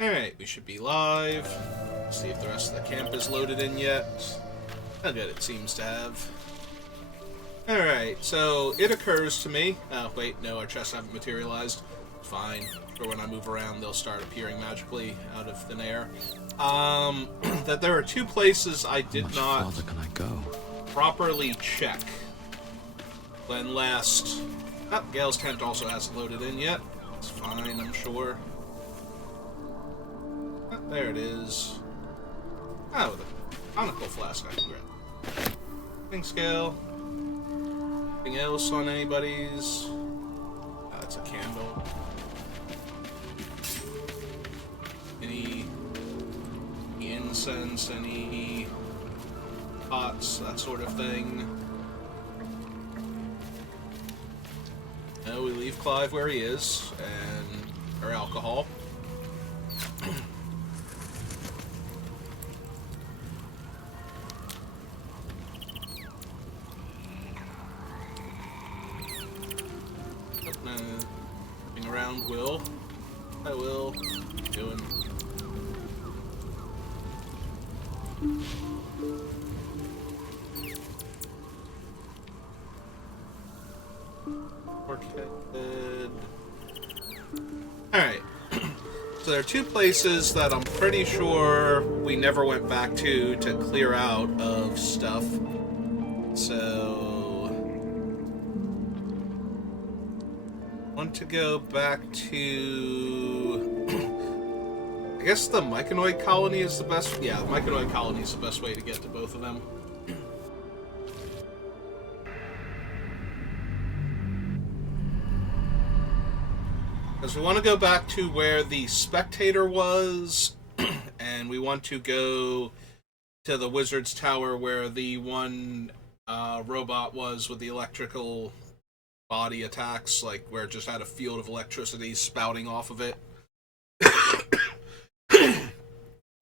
Alright, we should be live. Let's see if the rest of the camp is loaded in yet. How good it seems to have. Alright, so it occurs to me... Oh, wait, no, our chests haven't materialized. Fine. For when I move around, they'll start appearing magically out of thin air. That there are two places I did not... How much farther can I go? ...properly check. When last... Oh, Gale's tent also hasn't loaded in yet. It's fine, I'm sure. Oh, there it is. Oh, the conical flask I can grab. Thanks, Gale. Anything else on anybody's? Oh, it's a candle. Any incense, any pots, that sort of thing. No, we leave Clive where he is, and our alcohol. Looking around, Will. Hi, Will. What are you doing? Alright. So there are two places that I'm pretty sure we never went back to clear out of stuff. So... want to go back to... I guess the Myconoid colony is the best... Yeah, the Myconoid colony is the best way to get to both of them. Because we want to go back to where the Spectator was, and we want to go to the Wizard's Tower where the one robot was with the electrical body attacks, like where it just had a field of electricity spouting off of it.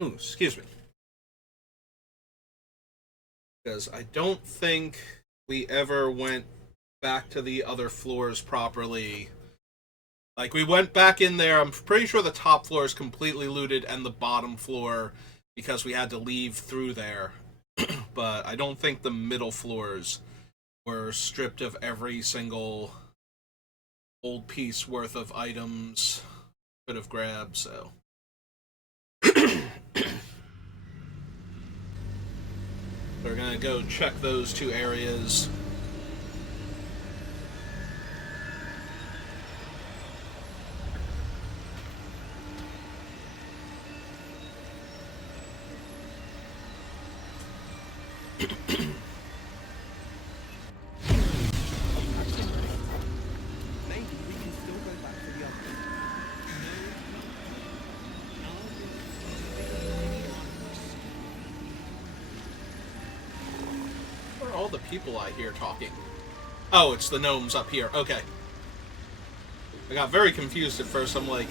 Ooh, excuse me. Because I don't think we ever went back to the other floors properly. Like, we went back in there, I'm pretty sure the top floor is completely looted and the bottom floor, because we had to leave through there. But I don't think the middle floors were stripped of every single old piece worth of items could have grabbed, so. We're gonna go check those two areas. All the people I hear talking. Oh, it's the gnomes up here. Okay. I got very confused at first. I'm like,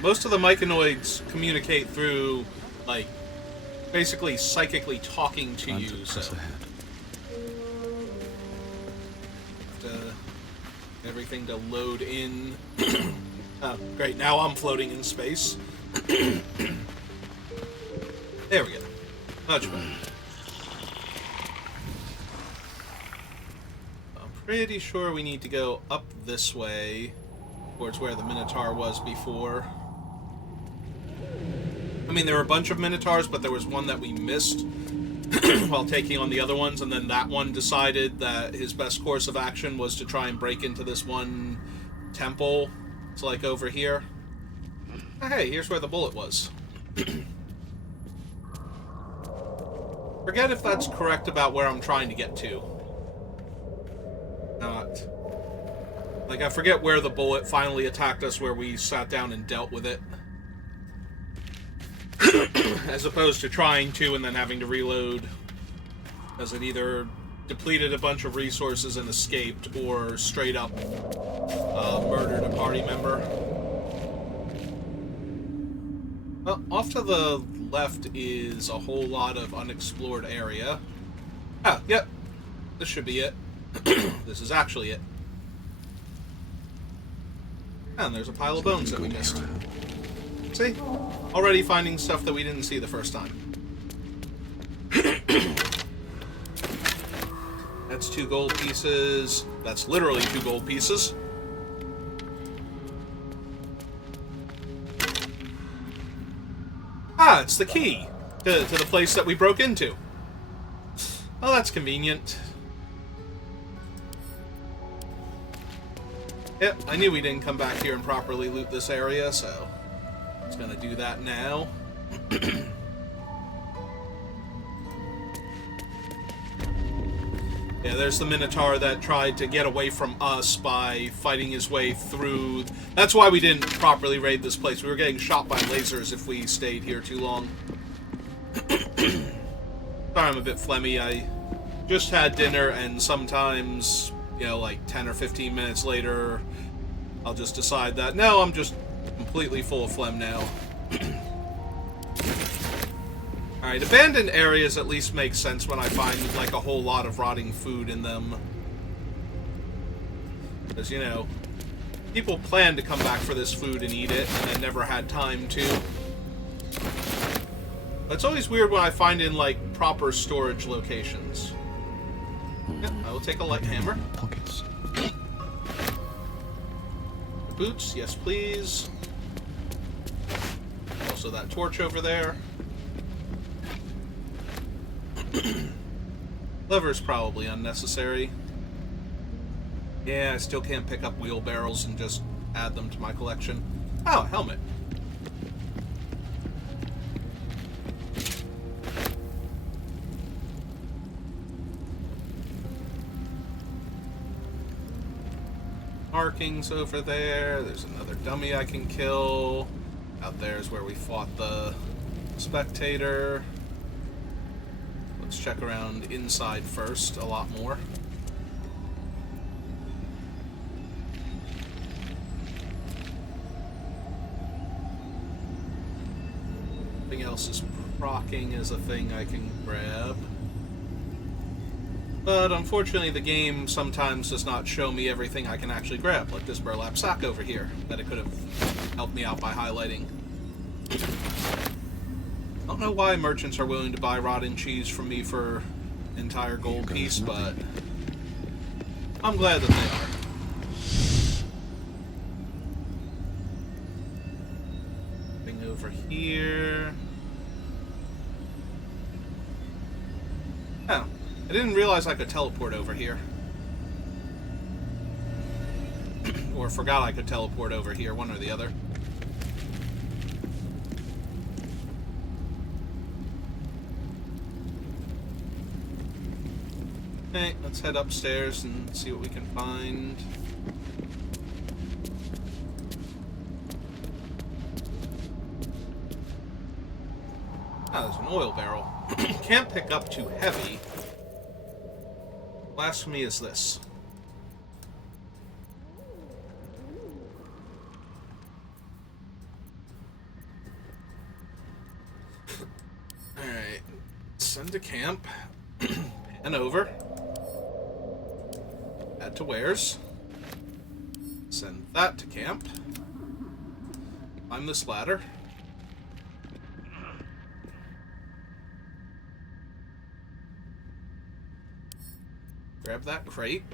most of the Myconoids communicate through, like, basically psychically talking to you, so. Everything to load in. Oh, great. Now I'm floating in space. There we go. Much better. Pretty sure we need to go up this way towards where the Minotaur was before. I mean, there were a bunch of Minotaurs, but there was one that we missed while taking on the other ones, and then that one decided that his best course of action was to try and break into this one temple. It's like over here. Oh, hey, here's where the bullet was. Forget if that's correct about where I'm trying to get to. Not. Like, I forget where the bullet finally attacked us, where we sat down and dealt with it. As opposed to trying to and then having to reload. As it either depleted a bunch of resources and escaped, or straight up murdered a party member. Well, off to the left is a whole lot of unexplored area. Ah, yep. This should be it. This is actually it. And there's a pile of bones that we missed. See? Already finding stuff that we didn't see the first time. That's 2 gold pieces. That's literally 2 gold pieces. Ah, it's the key to the place that we broke into. Oh, that's convenient. Yep, I knew we didn't come back here and properly loot this area, so I was gonna do that now. Yeah, there's the Minotaur that tried to get away from us by fighting his way through. That's why we didn't properly raid this place. We were getting shot by lasers if we stayed here too long. Sorry, I'm a bit phlegmy. I just had dinner, and sometimes, you know, like 10 or 15 minutes later, I'll just decide that, no, I'm just completely full of phlegm now. Alright, abandoned areas at least make sense when I find, like, a whole lot of rotting food in them. Because, you know, people plan to come back for this food and eat it, and then never had time to. But it's always weird when I find in, like, proper storage locations. Yep, I will take a light hammer. Pockets. Boots, yes please. Also that torch over there. Lever's probably unnecessary. Yeah, I still can't pick up wheelbarrows and just add them to my collection. Oh, helmet. Markings over there. There's another dummy I can kill. Out there is where we fought the spectator. Let's check around inside first a lot more. Nothing else is proccing as a thing I can grab. But unfortunately the game sometimes does not show me everything I can actually grab, like this burlap sack over here that it could have helped me out by highlighting. I don't know why merchants are willing to buy rotten cheese from me for an entire gold piece, but I'm glad that they are. Thing over here. Oh, I didn't realize I could teleport over here. Or forgot I could teleport over here, one or the other. Okay, let's head upstairs and see what we can find. Ah, there's an oil barrel. Can't pick up too heavy. Blasphemy is this. Alright. Send to camp. Pan over. Add to wares. Send that to camp. Climb this ladder. Grab that crate.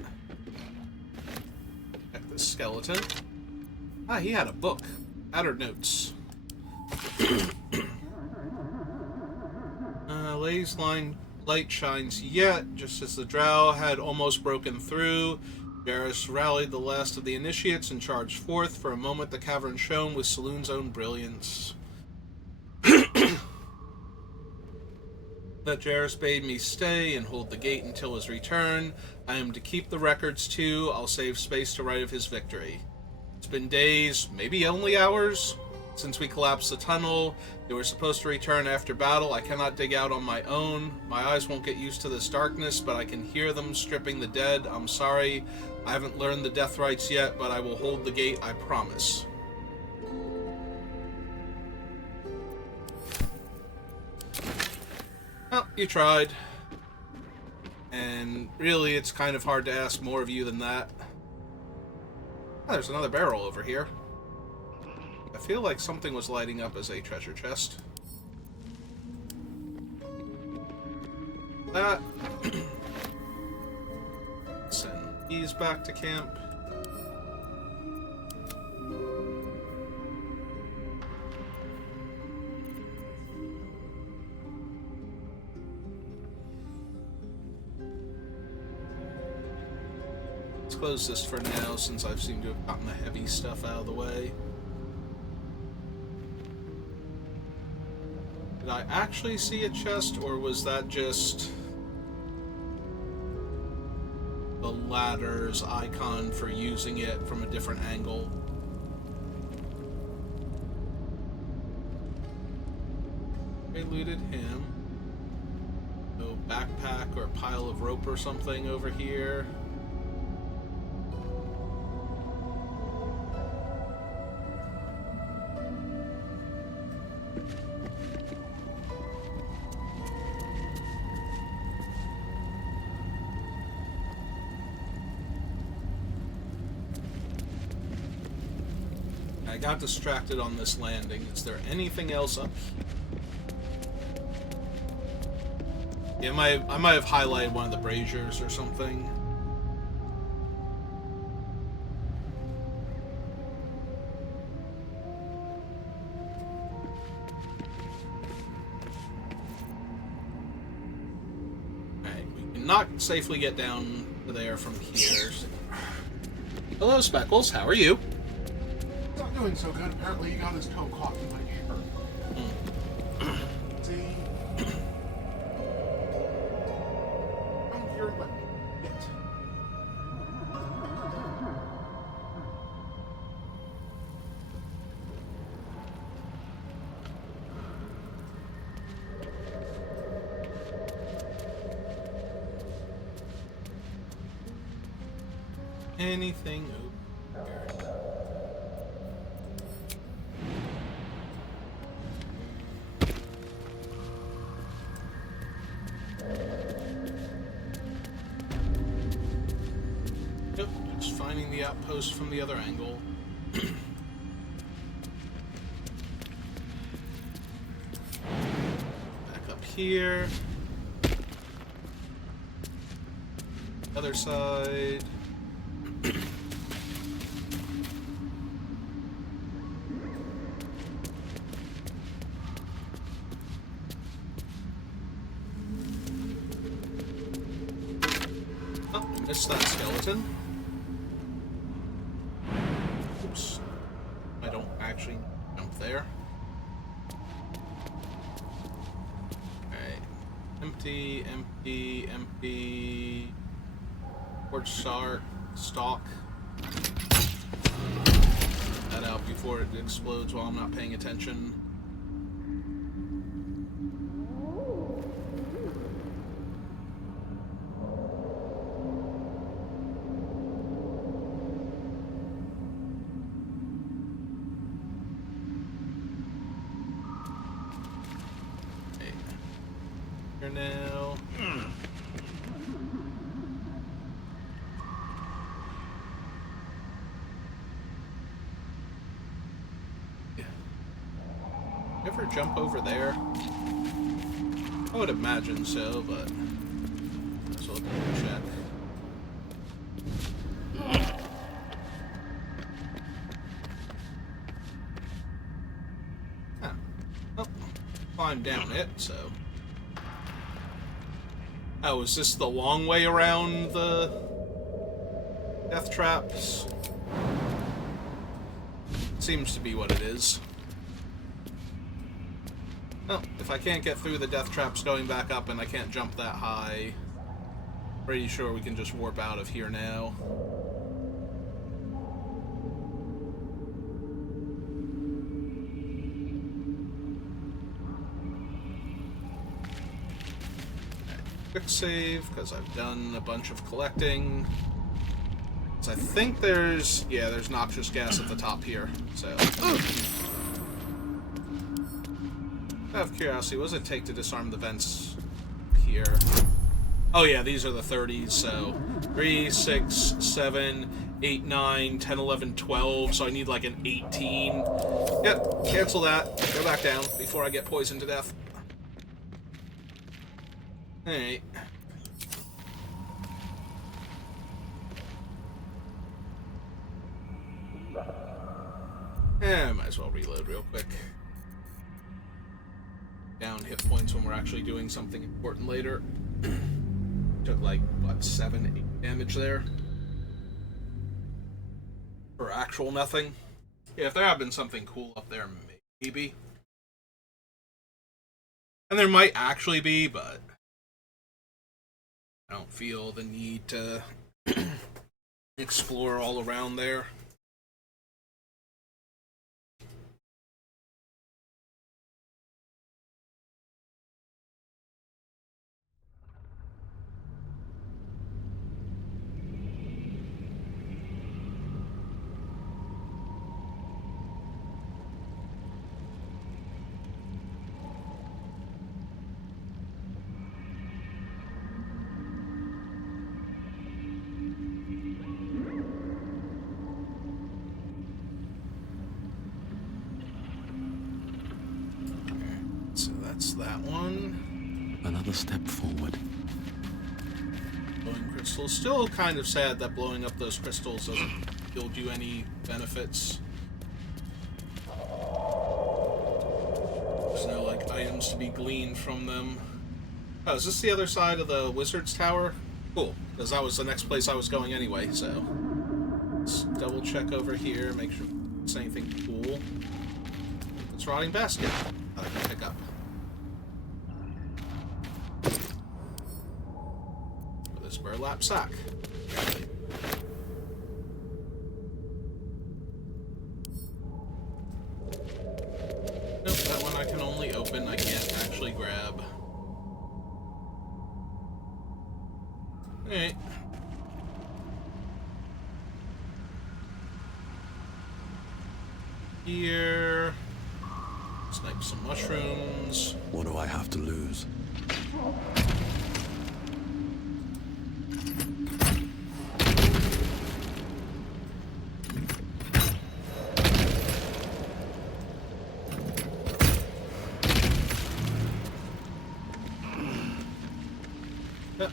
Check this skeleton. Ah, he had a book. Added notes. Lady's light shines yet, just as the drow had almost broken through. Jarrus rallied the last of the initiates and charged forth. For a moment, the cavern shone with Saloon's own brilliance. That Jarrus bade me stay and hold the gate until his return. I am to keep the records too. I'll save space to write of his victory. It's been days, maybe only hours, since we collapsed the tunnel. They were supposed to return after battle. I cannot dig out on my own. My eyes won't get used to this darkness, but I can hear them stripping the dead. I'm sorry. I haven't learned the death rites yet, but I will hold the gate, I promise. Well, you tried. And really, it's kind of hard to ask more of you than that. Oh, there's another barrel over here. I feel like something was lighting up as a treasure chest. That. Send these back to camp. Let's close this for now, since I've seemed to have gotten the heavy stuff out of the way. Did I actually see a chest, or was that just the ladder's icon for using it from a different angle? I looted him. No backpack or pile of rope or something over here. I got distracted on this landing. Is there anything else up here? Yeah, I might have highlighted one of the braziers or something. Alright, we cannot safely get down to there from here. Hello, Speckles. How are you? Not doing so good. Apparently he got his toe caught in my hair. See? Come here and let me get. Anything over here? Yep, just finding the outpost from the other angle. Back up here. Other side. Oh, missed that skeleton. Oops. I don't actually jump there. Alright. Empty, empty, empty. Torch stock. That out before it explodes while I'm not paying attention. Okay. Here now. Ever jump over there? I would imagine so, but let's look and check. Huh. Oh, climb down it, so. Oh, is this the long way around the death traps? Seems to be what it is. Well, if I can't get through the death traps going back up and I can't jump that high, pretty sure we can just warp out of here now. Quick save, because I've done a bunch of collecting. So I think there's noxious gas at the top here, so. Out of curiosity, what does it take to disarm the vents here? Oh yeah, these are the 30s, so 3, 6, 7, 8, 9, 10, 11, 12, so I need like an 18. Yep, cancel that. Go back down before I get poisoned to death. Alright. Might as well reload real quick. Down hit points when we're actually doing something important later. Took like, what, 7, 8 damage there? For actual nothing. Yeah, if there had been something cool up there, maybe. And there might actually be, but I don't feel the need to explore all around there. So that's that one. Another step forward. Blowing crystals. Still kind of sad that blowing up those crystals doesn't yield you any benefits. There's no, like, items to be gleaned from them. Oh, is this the other side of the Wizard's Tower? Cool, because that was the next place I was going anyway, so... Let's double check over here, make sure it's anything cool. It's rotting basket that I can pick up. With this burlap sack. Nope, that one I can only open, I can't actually grab. Alright. Here. Snipe some mushrooms. What do I have to lose?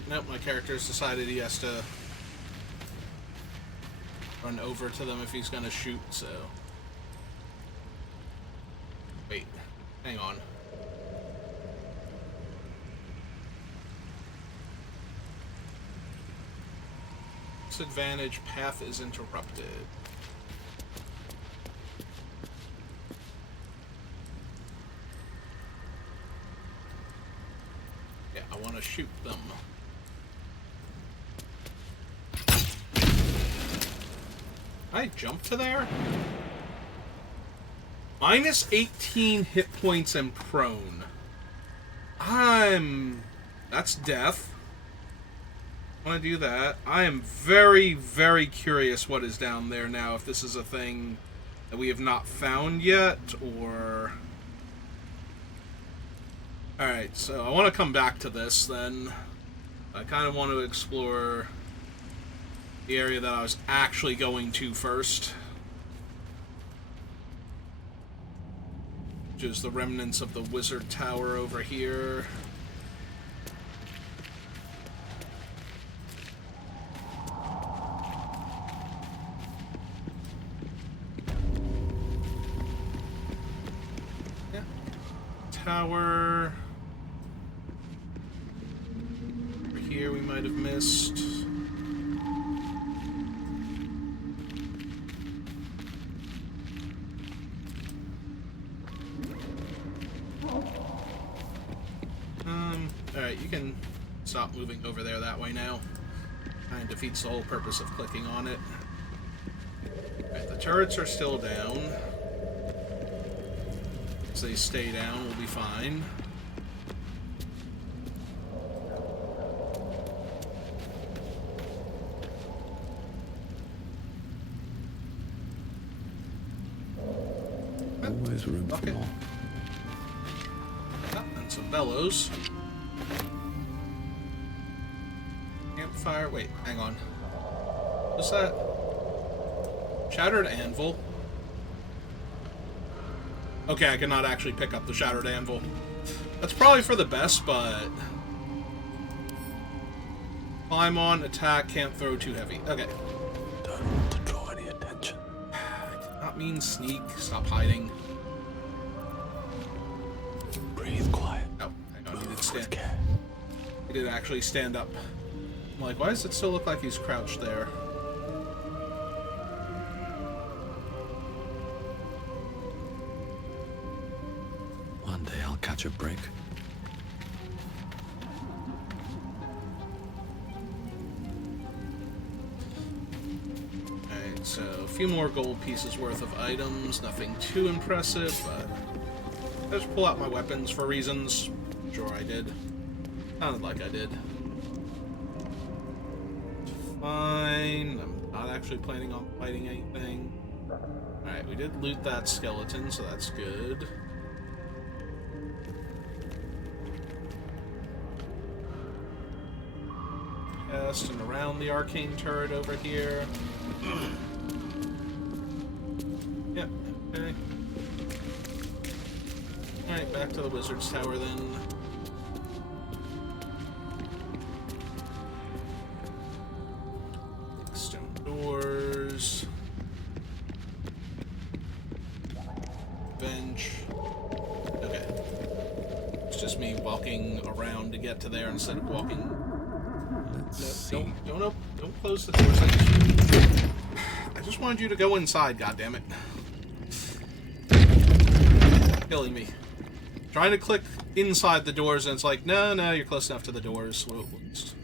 Nope, my character's decided he has to run over to them if he's gonna shoot, so... Wait, hang on. Disadvantage path is interrupted. Yeah, I want to shoot them. I jump to there? Minus 18 hit points and prone. That's death. I want to do that. I am very, very curious what is down there now, if this is a thing that we have not found yet, or... Alright, so I want to come back to this, then. I kind of want to explore the area that I was actually going to first. Which is the remnants of the Wizard Tower over here. Yeah. Tower. Over here we might have missed. Alright, you can stop moving over there that way now. Kind of defeats the whole purpose of clicking on it. Alright, the turrets are still down. As they stay down, we'll be fine. Always room for more. And some bellows. Campfire. Wait, hang on. What's that? Shattered anvil. Okay, I cannot actually pick up the shattered anvil. That's probably for the best, but... Climb on, attack, can't throw too heavy. Okay. Don't want to draw any attention. Not mean sneak. Stop hiding. Breathe quiet. Oh, hang on. He did Move stand. with care. He did actually stand up. I'm like, why does it still look like he's crouched there? One day I'll catch a break. Alright, so a few more gold pieces worth of items. Nothing too impressive, but I just pull out my weapons for reasons. Sure I did. Sounded like I did. Fine. I'm not actually planning on fighting anything. Alright, we did loot that skeleton, so that's good. Past and around the arcane turret over here. Yep, okay. Alright, back to the wizard's tower then. Stone doors. Bench. Okay. It's just me walking around to get to there instead of walking. Let's see. Don't close the doors. I just wanted you to go inside, goddammit. Killing me. Trying to click inside the doors and it's like, no, you're close enough to the doors. We'll just...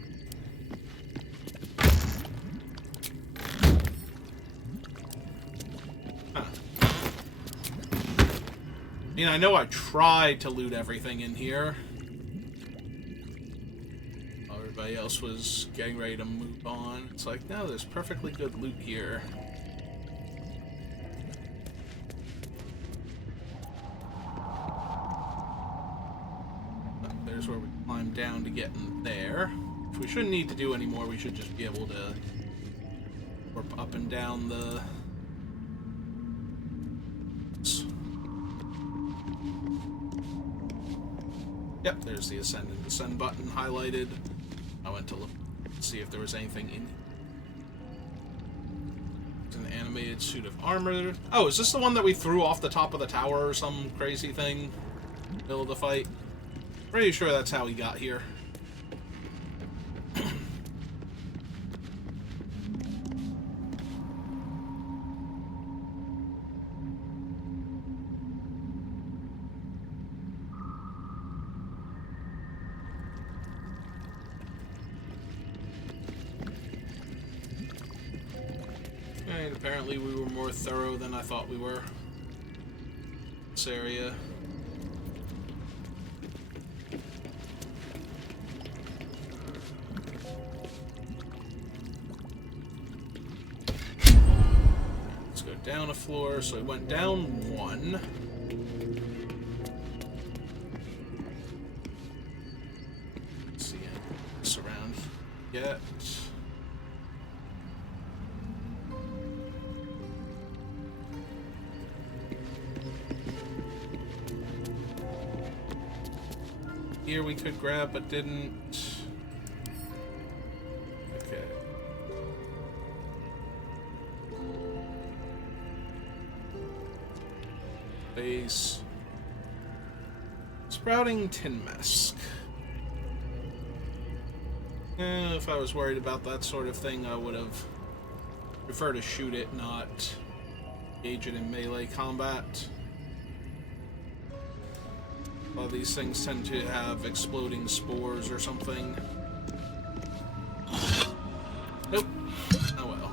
Huh. I mean, I know I tried to loot everything in here. Everybody else was getting ready to move on. It's like, no, there's perfectly good loot here. There's where we climb down to get in there. Which we shouldn't need to do anymore. We should just be able to warp up and down the... Yep, there's the ascend and descend button highlighted. I went to look to see if there was anything in it. It's an animated suit of armor. Oh, is this the one that we threw off the top of the tower or some crazy thing? Middle of the fight? Pretty sure that's how he got here. And apparently we were more thorough than I thought we were. This area. Let's go down a floor. So it went down one. Let's see what's around yet. Here we could grab, but didn't. Okay. Base. Sprouting tin mask. If I was worried about that sort of thing, I would have preferred to shoot it, not engage it in melee combat. A lot of these things tend to have exploding spores or something. Nope. Oh well.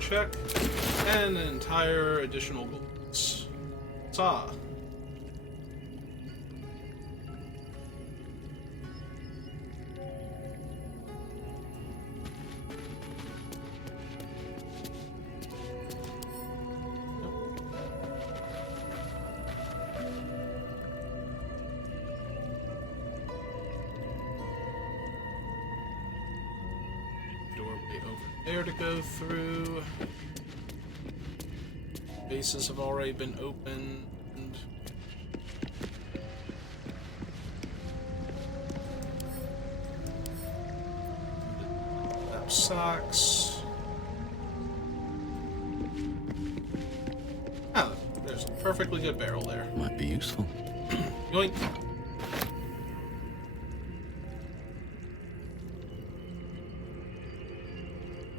Check. And an entire additional gold. Saw. there to go through. Bases have already been opened. Socks. Ah, there's a perfectly good barrel there. Might be useful. Yoink.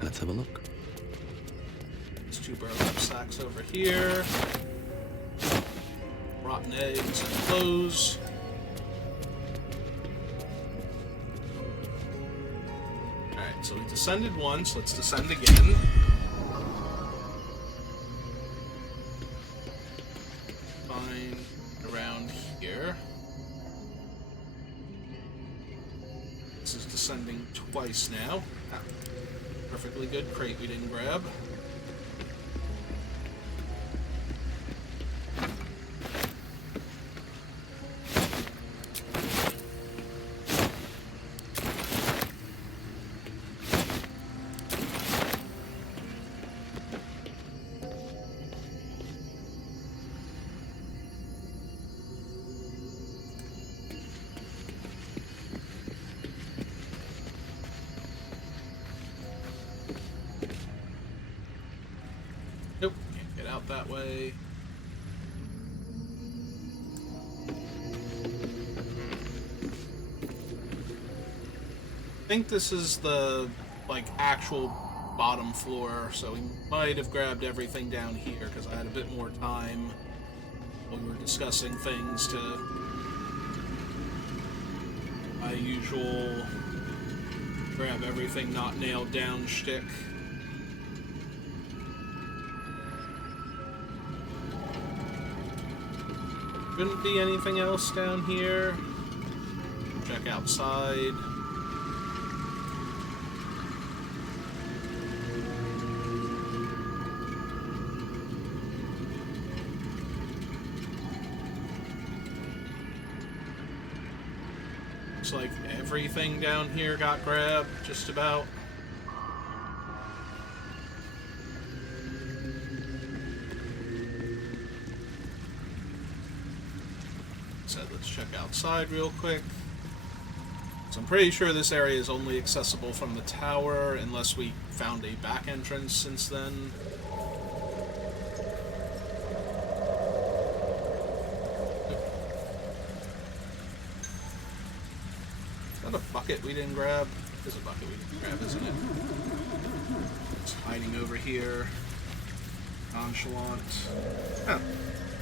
Let's have a look. There's 2 burlap sacks over here. Rotten eggs and clothes. Alright, so we descended once. Let's descend again. Find around here. This is descending twice now. Ah, perfectly good crate we didn't grab. Nope, can't get out that way. I think this is the, like, actual bottom floor, so we might have grabbed everything down here, because I had a bit more time when we were discussing things to my usual grab everything not nailed down shtick. Shouldn't be anything else down here. Check outside. Looks like everything down here got grabbed, just about. So let's check outside real quick. So I'm pretty sure this area is only accessible from the tower, unless we found a back entrance since then. Is that a bucket we didn't grab? There's a bucket we didn't grab, isn't it? It's hiding over here. Nonchalant. Oh.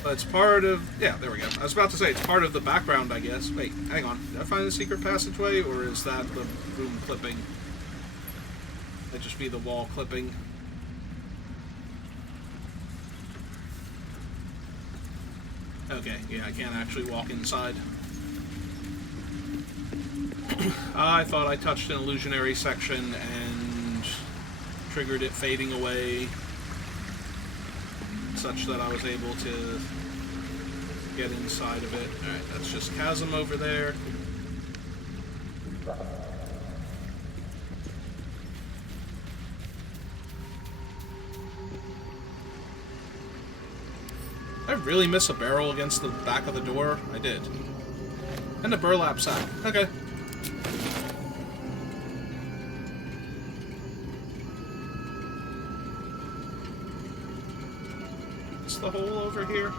But it's part of... Yeah, there we go. I was about to say, it's part of the background, I guess. Wait, hang on. Did I find the secret passageway, or is that the room clipping? Might just be the wall clipping. Okay, yeah, I can't actually walk inside. I thought I touched an illusionary section and triggered it fading away, such that I was able to get inside of it. Alright, that's just chasm over there. Did I really miss a barrel against the back of the door? I did. And a burlap sack. Okay. Is the hole over here?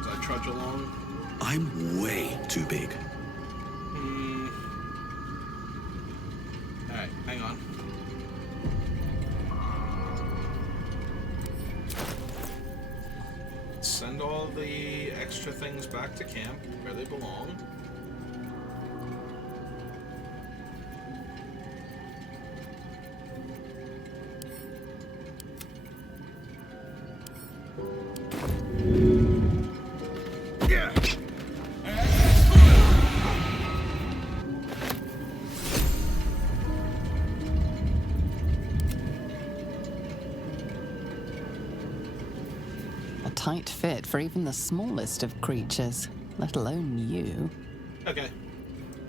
As I trudge along. I'm way too big. Alright, hang on. Send all the extra things back to camp where they belong. Tight fit for even the smallest of creatures, let alone you. Okay.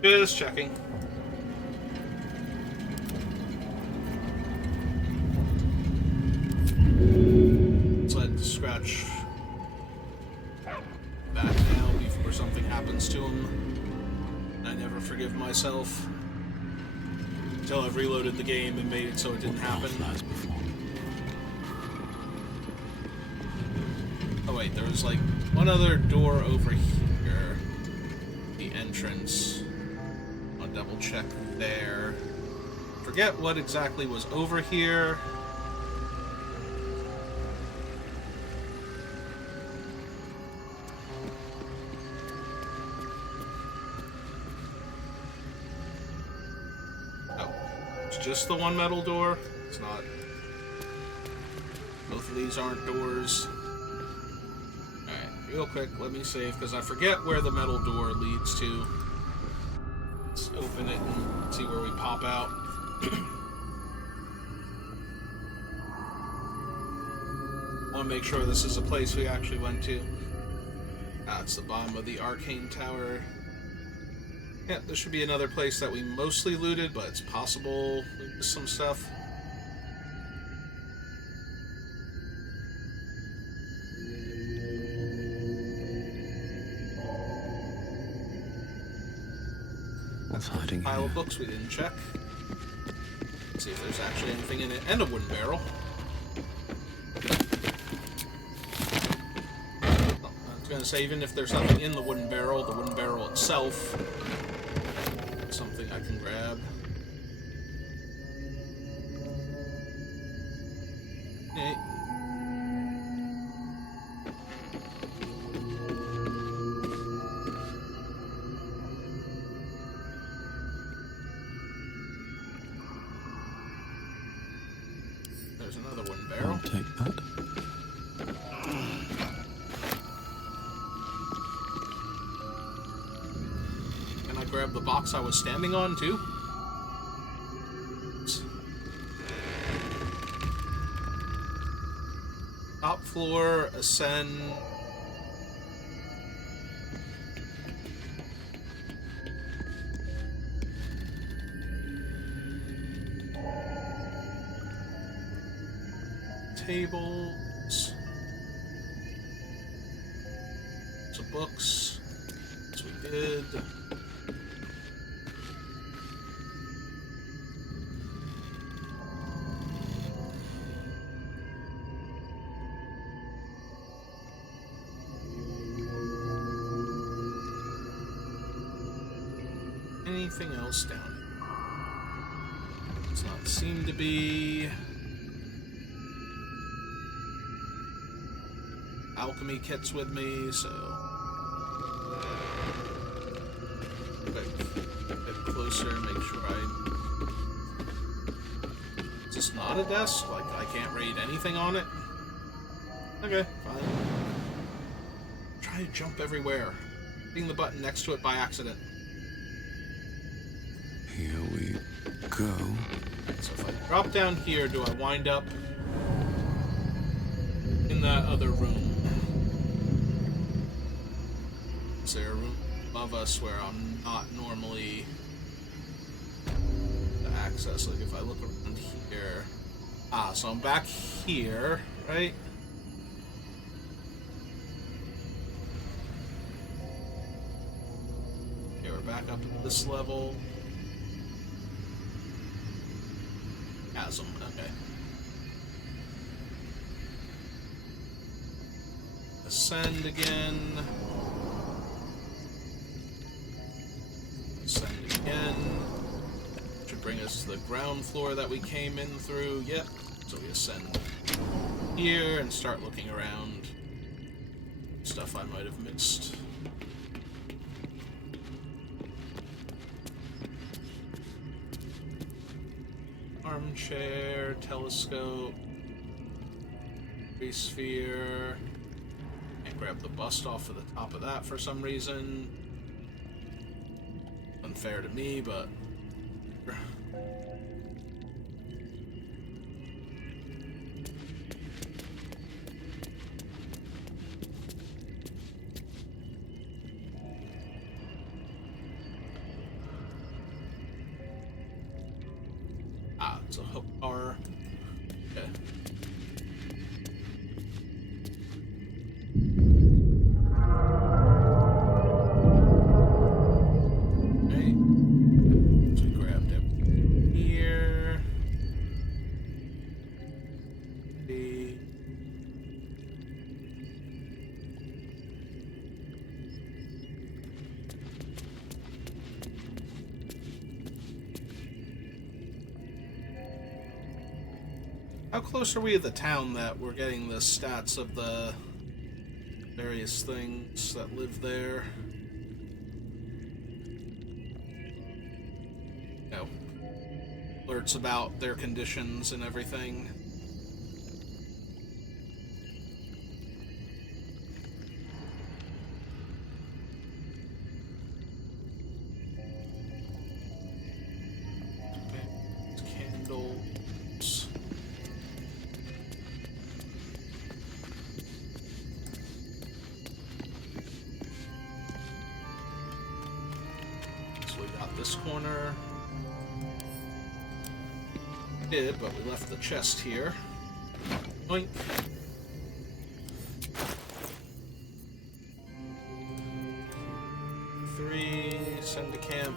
Just checking. Let's let Scratch back now before something happens to him. I never forgive myself until I've reloaded the game and made it so it didn't happen. Oh wait, there was like one other door over here. The entrance. I'll double check there. Forget what exactly was over here. Just the one metal door. It's not. Both of these aren't doors. Alright, real quick, let me save, because I forget where the metal door leads to. Let's open it and see where we pop out. I want to make sure this is a place we actually went to. It's the bottom of the arcane tower. Yeah, this should be another place that we mostly looted, but it's possible we missed some stuff. What's hiding here? Pile of books we didn't check. Let's see if there's actually anything in it. And a wooden barrel. Oh, I was going to say, even if there's nothing in the wooden barrel itself... something I can grab. Hey. There's another wooden barrel. I'll take that. Grab the box I was standing on, too. Top floor, ascend. Tables. Some books. As we did. Anything else down here? Does not seem to be. Alchemy kit's with me, so. Get closer, make sure Is this not a desk? Like, I can't read anything on it? Okay, fine. Try to jump everywhere. Hitting the button next to it by accident. Here we go. So if I drop down here, do I wind up in that other room? Is there a room above us where I'm not normally to access? Like if I look around here. So I'm back here, right? Okay, we're back up at this level. Chasm, okay. Ascend again. Ascend again. Should bring us to the ground floor that we came in through. Yep. So we ascend here and start looking around. Stuff I might have missed. Armchair, telescope, sphere. Can't grab the bust off of the top of that for some reason. Unfair to me, but It's a hook car. Okay. Okay. So we grabbed it here. The How close are we to the town that we're getting the stats of the various things that live there? No. Alerts about their conditions and everything. Okay. Candles. So we got this corner. We did, but we left the chest here. Oink. Three, send to camp.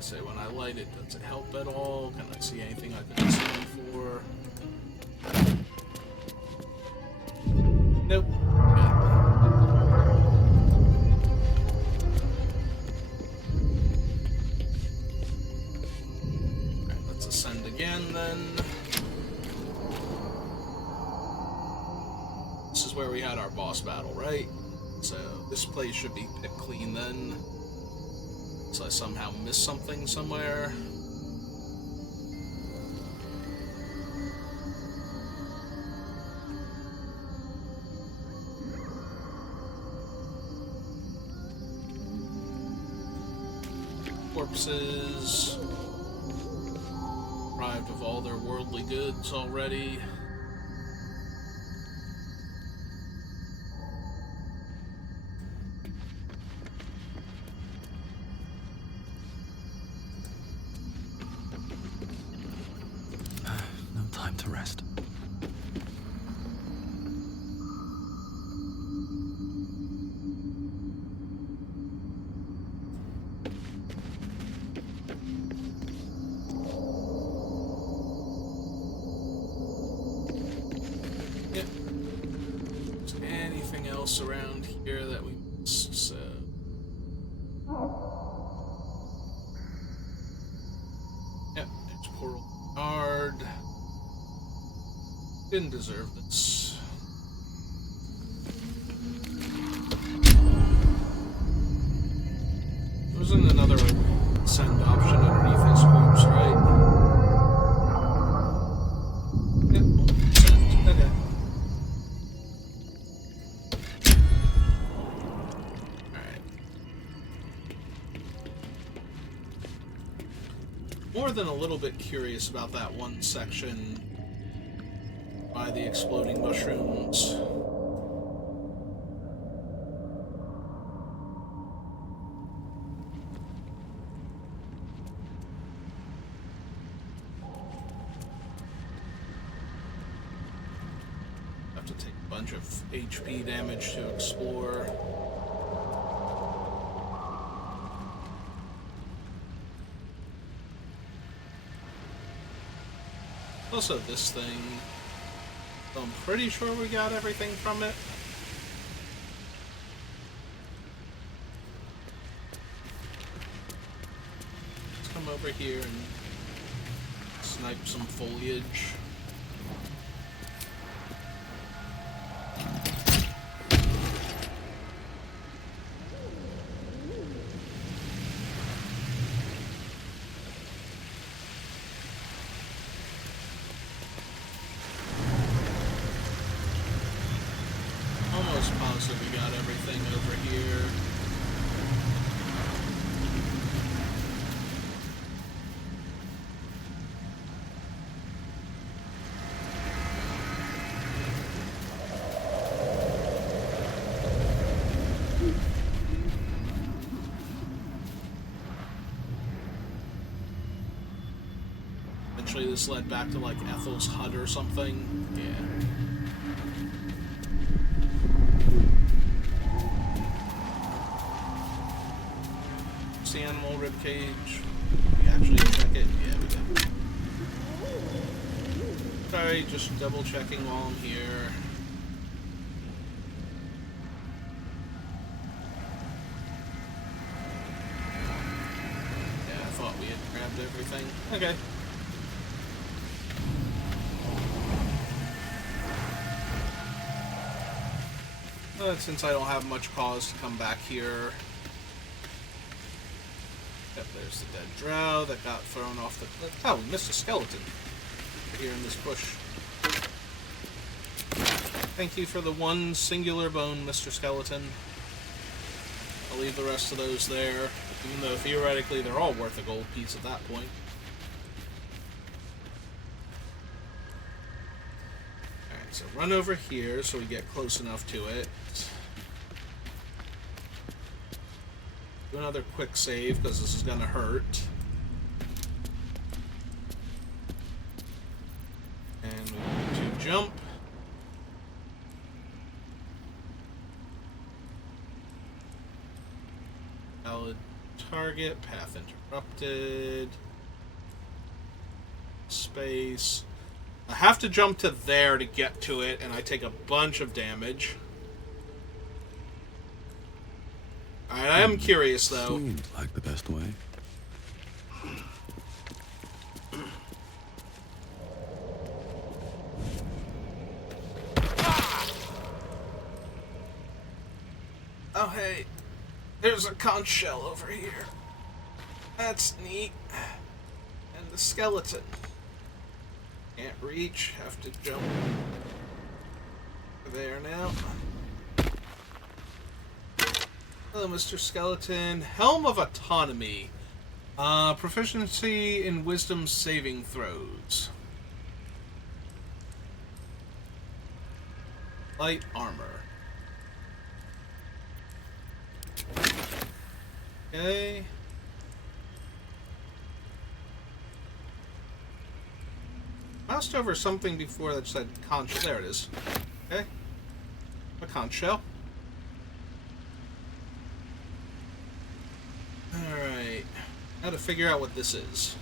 Say when I light it, does it help at all? Can I see anything I couldn't see before? Nope. Yeah. Alright, let's ascend again then. This is where we had our boss battle, right? So this place should be picked clean then. So I somehow missed something somewhere. Corpses. Deprived of all their worldly goods already. No time to rest. Yep. Is there anything else around here that we missed? So. Yep, it's Coral Guard. Didn't deserve this. There wasn't another send option underneath his corpse, right? Yep, send. Okay. Alright. More than a little bit curious about that one section by the exploding mushrooms. Have to take a bunch of HP damage to explore. Also this thing. I'm pretty sure we got everything from it. Let's come over here and snipe some foliage. looks like we got everything over here. Eventually this led back to like Ethel's hut or something. Yeah. The animal rib cage. We actually check it? Yeah, we did. Sorry, just double checking while I'm here. Yeah, I thought we had grabbed everything. Okay. Since I don't have much cause to come back here. Yep, there's the dead drow that got thrown off the cliff. Oh, we missed a skeleton here in this bush. Thank you for the one singular bone, Mr. Skeleton. I'll leave the rest of those there, even though theoretically they're all worth a gold piece at that point. Alright, so run over here so we get close enough to it. Do another quick save, because this is going to hurt. And we need to jump. Valid target, path interrupted. Space. I have to jump to there to get to it, and I take a bunch of damage. Alright, I am curious, though. Seems like the best way. Oh, hey. There's a conch shell over here. That's neat. And the skeleton. Can't reach. Have to jump. There now. Hello, Mr. Skeleton. Helm of Autonomy. Proficiency in Wisdom saving throws. Light armor. Okay. Moused over something before that said conch. There it is. Okay. A conch shell. Alright. Now to figure out what this is.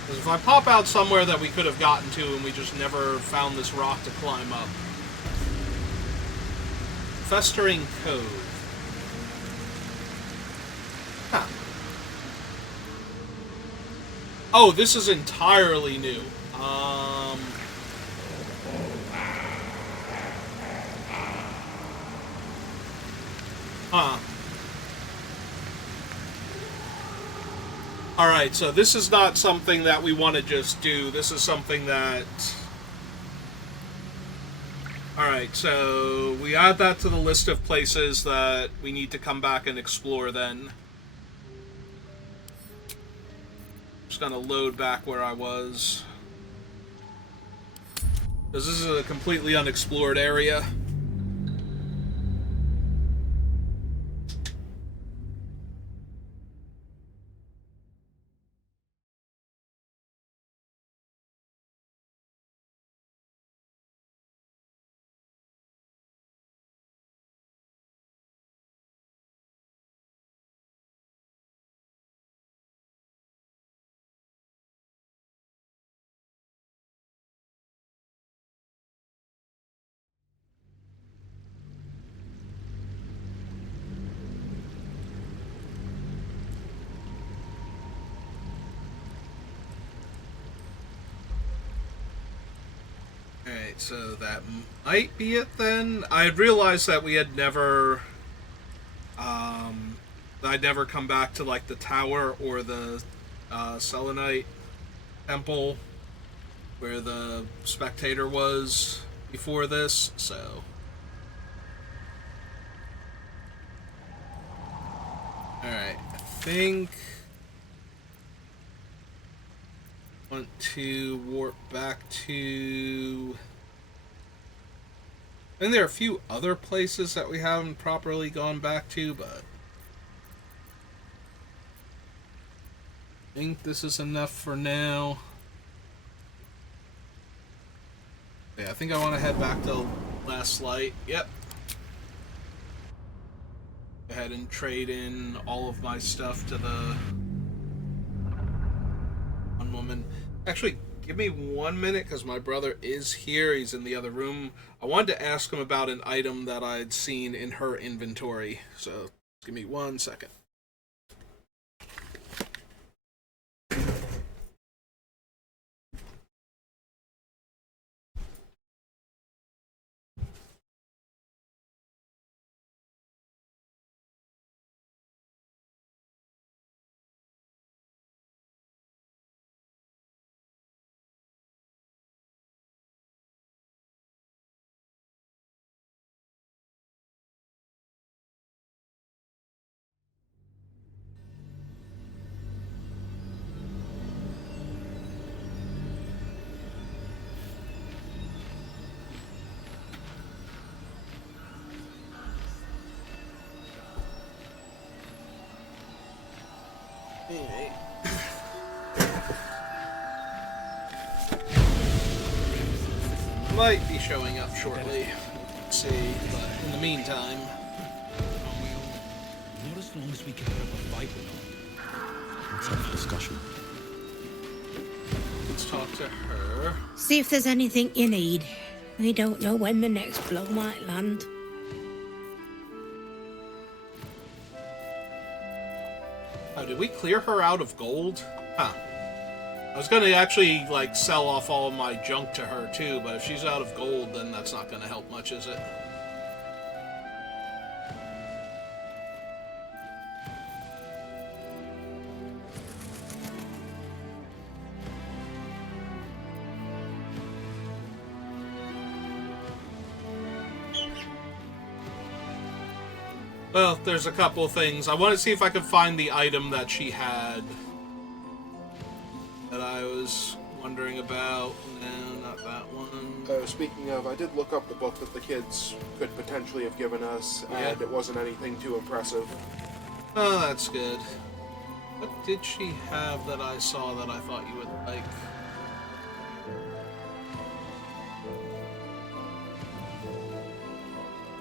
Because if I pop out somewhere that we could have gotten to and we just never found this rock to climb up. Festering Cove. Huh. Oh, this is entirely new. Huh. Alright, so this is not something that we want to just do. This is something that... Alright, so we add that to the list of places that we need to come back and explore then. Just gonna load back where I was. Because this is a completely unexplored area. Alright, so that might be it then. I had realized that we had never... I'd never come back to, like, the tower or the Selenite temple. where the spectator was before this, so... Alright, I think... want to warp back to... I think there are a few other places that we haven't properly gone back to, but... I think this is enough for now. Yeah, I think I want to head back to Last Light. Yep. Go ahead and trade in all of my stuff to the one woman. Actually, give me 1 minute, because my brother is here. He's in the other room. I wanted to ask him about an item that I'd seen in her inventory. So, give me 1 second. Alright. Might be showing up shortly. Let's see, but in the meantime... Not as long as we can put up a fight with them. Let's have a discussion. Let's talk to her. See if there's anything you need. We don't know when the next blow might land. Oh, did we clear her out of gold? Huh. I was gonna actually, like, sell off all of my junk to her, too, but if she's out of gold, then that's not gonna help much, is it? Well, there's a couple of things. I want to see if I could find the item that she had that I was wondering about. No, not that one. Speaking of, I did look up the book that the kids could potentially have given us, and it wasn't anything too impressive. Oh, that's good. What did she have that I saw that I thought you would like?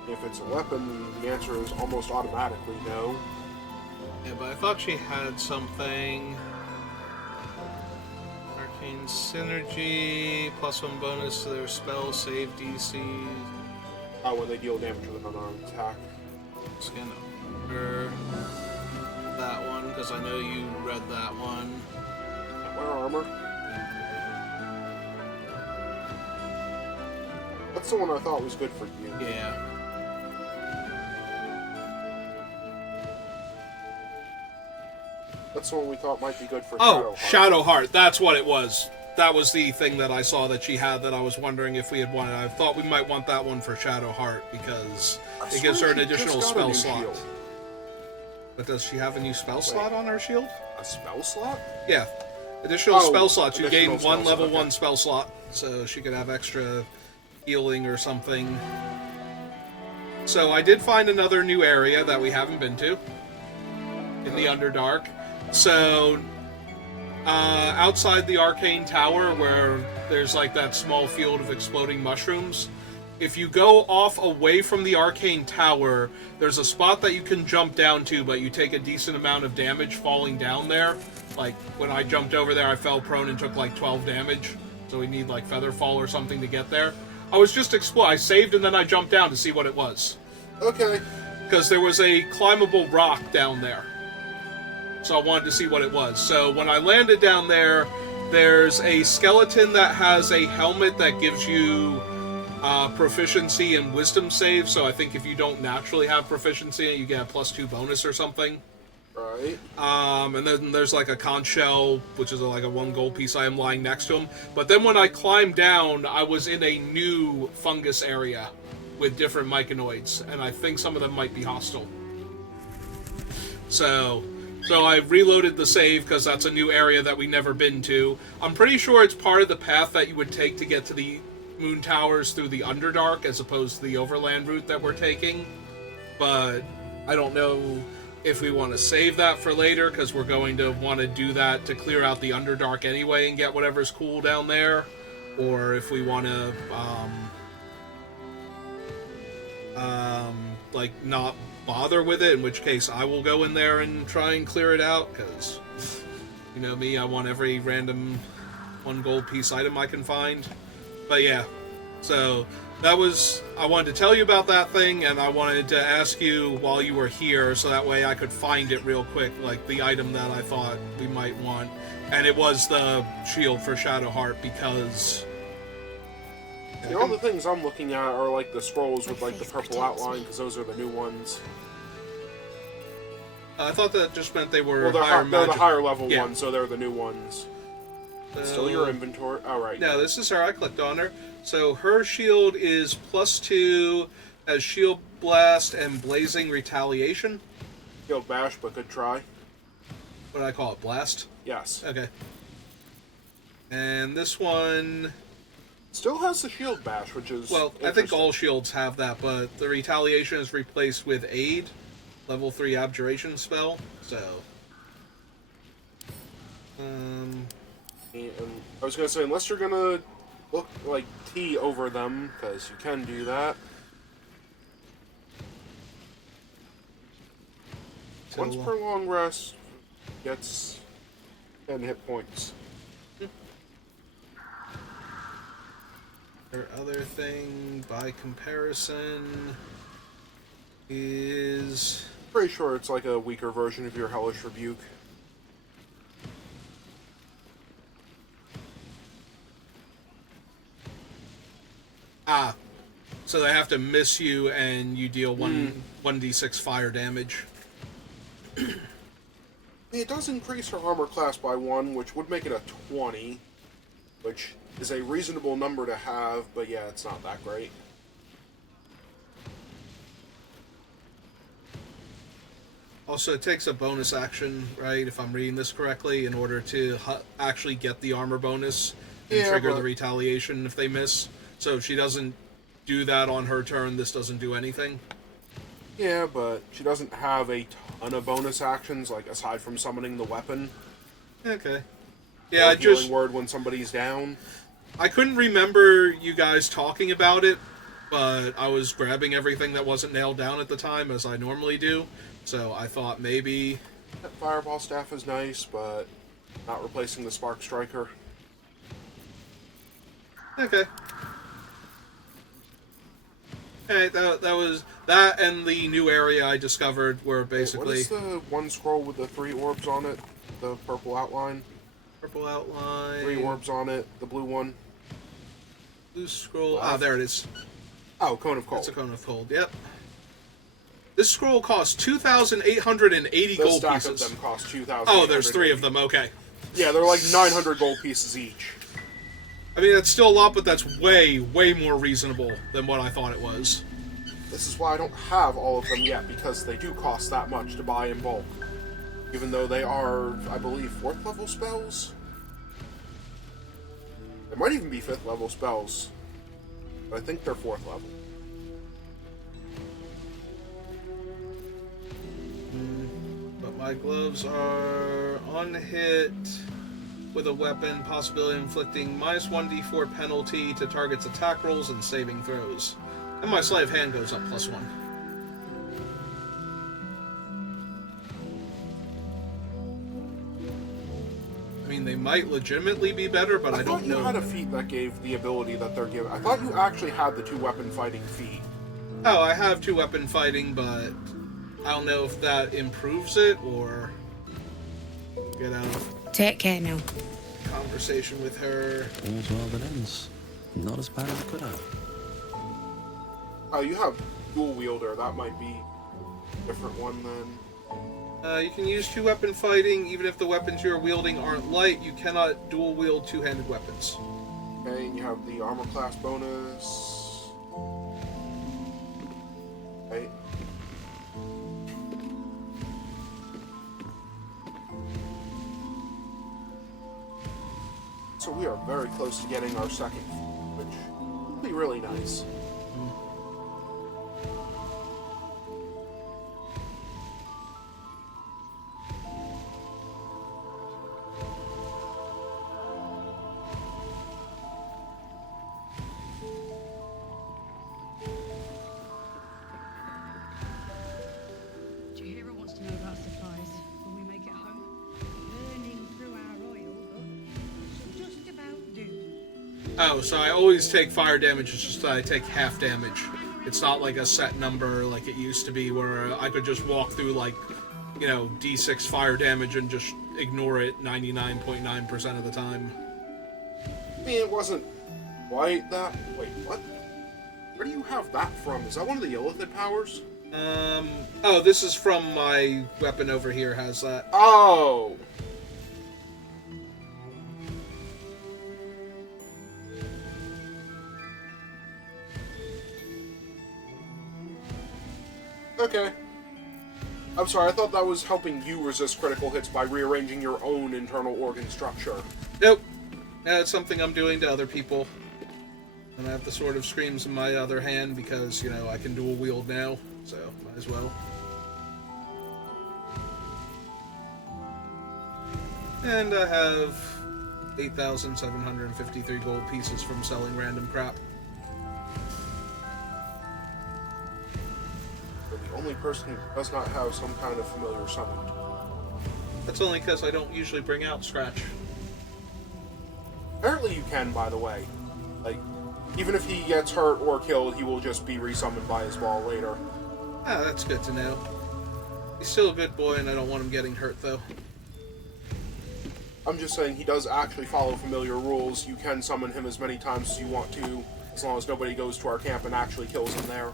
If it's a weapon, the answer is almost automatically no. Yeah, but I thought she had something. Arcane Synergy, +1 bonus to their spell save DC. Oh, when they deal damage with an unarmed attack. Scan over that one, because I know you read that one. Wear armor. That's the one I thought was good for you. Yeah. That's the one we thought might be good for Oh, Shadowheart. Shadowheart. That's what it was. That was the thing that I saw that she had that I was wondering if we had wanted. I thought we might want that one for Shadowheart because it gives her an additional spell slot. Shield. But does she have a new spell slot on her shield? A spell slot? Yeah. Additional Oh, spell slots. You gain additional one spell level slot, 1 spell slot, so she could have extra healing or something. So I did find another new area that we haven't been to in the Underdark. So outside the Arcane Tower, where there's like that small field of exploding mushrooms, if you go off away from the Arcane Tower, there's a spot that you can jump down to, but you take a decent amount of damage falling down there. Like, when I jumped over there, I fell prone and took like 12 damage, so we need like Featherfall or something to get there. I was just I saved and then I jumped down to see what it was. Okay. Because there was a climbable rock down there. So I wanted to see what it was. So when I landed down there, there's a skeleton that has a helmet that gives you proficiency in wisdom save. So I think if you don't naturally have proficiency, you get a +2 bonus or something. Right. And then there's like a conch shell, which is like a 1 gold piece item lying next to him. But then when I climbed down, I was in a new fungus area with different myconoids, and I think some of them might be hostile. So I reloaded the save because that's a new area that we never been to. I'm pretty sure it's part of the path that you would take to get to the Moon Towers through the Underdark as opposed to the overland route that we're taking. But I don't know if we want to save that for later, because we're going to want to do that to clear out the Underdark anyway and get whatever's cool down there, or if we want to, like, not bother with it, in which case I will go in there and try and clear it out, because, you know me, I want every random 1 gold piece item I can find. But yeah, so that was, I wanted to tell you about that thing, and I wanted to ask you while you were here, so that way I could find it real quick, like the item that I thought we might want. And it was the shield for Shadowheart, because... The only things I'm looking at are like the scrolls with like the purple outline, because those are the new ones. I thought that just meant they were Well, they're higher they're the magic. higher level Yeah. ones, so they're the new ones. Still your inventory. All right. No, this is her. I clicked on her. So her shield is +2 as Shield Blast and Blazing Retaliation. Shield bash, but good try. What do I call it? Blast? Yes. Okay. And this one... Still has the shield bash, which is Well, I think all shields have that, but the Retaliation is replaced with Aid, level 3 Abjuration spell, so... And I was gonna say, unless you're gonna look like T over them, because you can do that. Once per long rest, gets 10 hit points. Her other thing, by comparison, is... Pretty sure it's like a weaker version of your Hellish Rebuke. Ah, so they have to miss you and you deal 1d6 fire damage. It does increase her armor class by 1, which would make it a 20, which is a reasonable number to have, but yeah, it's not that great. Also, it takes a bonus action, right, if I'm reading this correctly, in order to actually get the armor bonus and Yeah, trigger but... the retaliation if they miss. So if she doesn't do that on her turn, this doesn't do anything. Yeah, but she doesn't have a ton of bonus actions, like aside from summoning the weapon. Okay. Yeah, I healing just... word when somebody's down. I couldn't remember you guys talking about it, but I was grabbing everything that wasn't nailed down at the time, as I normally do. So I thought maybe... That fireball staff is nice, but not replacing the spark striker. Okay. Hey, that was... That and the new area I discovered were basically... What is the one scroll with the 3 orbs on it? The purple outline? Purple outline... 3 orbs on it, the blue one. Blue scroll... Ah, there it is. Oh, Cone of Cold. It's a Cone of Cold, yep. This scroll costs 2,880 The gold stack pieces. of them cost 2,000. Oh, there's 3 of them, okay. Yeah, they're like 900 gold pieces each. I mean, that's still a lot, but that's way, way more reasonable than what I thought it was. This is why I don't have all of them yet, because they do cost that much to buy in bulk. Even though they are, I believe, 4th level spells? They might even be 5th level spells. But I think they're 4th level. But my gloves are on hit with a weapon, possibility of inflicting -1d4 penalty to target's attack rolls and saving throws. And my sleight of hand goes up +1. I mean, they might legitimately be better, but I don't know. I thought you had a feat that gave the ability that they're giving. I thought you actually had the 2 weapon fighting feat. Oh, I have 2 weapon fighting, but I don't know if that improves it or get out of Take care now. conversation with her. All's well that ends. Not as bad as it could have. Oh, you have dual wielder. That might be a different one then. You can use two-weapon fighting, even if the weapons you're wielding aren't light. You cannot dual-wield two-handed weapons. Okay, and you have the armor class bonus. Okay. So we are very close to getting our second, which will be really nice. Chihiro wants to know about supplies when we make it home. Burning through our oil, but should just about do. Oh, so I always take fire damage, it's just that I take half damage. It's not like a set number like it used to be where I could just walk through like, you know, D6 fire damage and just ignore it 99.9% of the time. I mean, it wasn't quite that. Wait, what? Where do you have that from? Is that one of the illithid powers? Oh, this is from my weapon over here, has that. Oh! Okay. I'm sorry, I thought that was helping you resist critical hits by rearranging your own internal organ structure. Nope. No, it's something I'm doing to other people. And I have the Sword of Screams in my other hand because, you know, I can dual wield now, so might as well. And I have 8,753 gold pieces from selling random crap. You're the only person who does not have some kind of familiar summoned. That's only because I don't usually bring out Scratch. Apparently you can, by the way. Like, even if he gets hurt or killed, he will just be resummoned by his ball later. Ah, that's good to know. He's still a good boy, and I don't want him getting hurt, though. I'm just saying he does actually follow familiar rules. You can summon him as many times as you want to, as long as nobody goes to our camp and actually kills him there.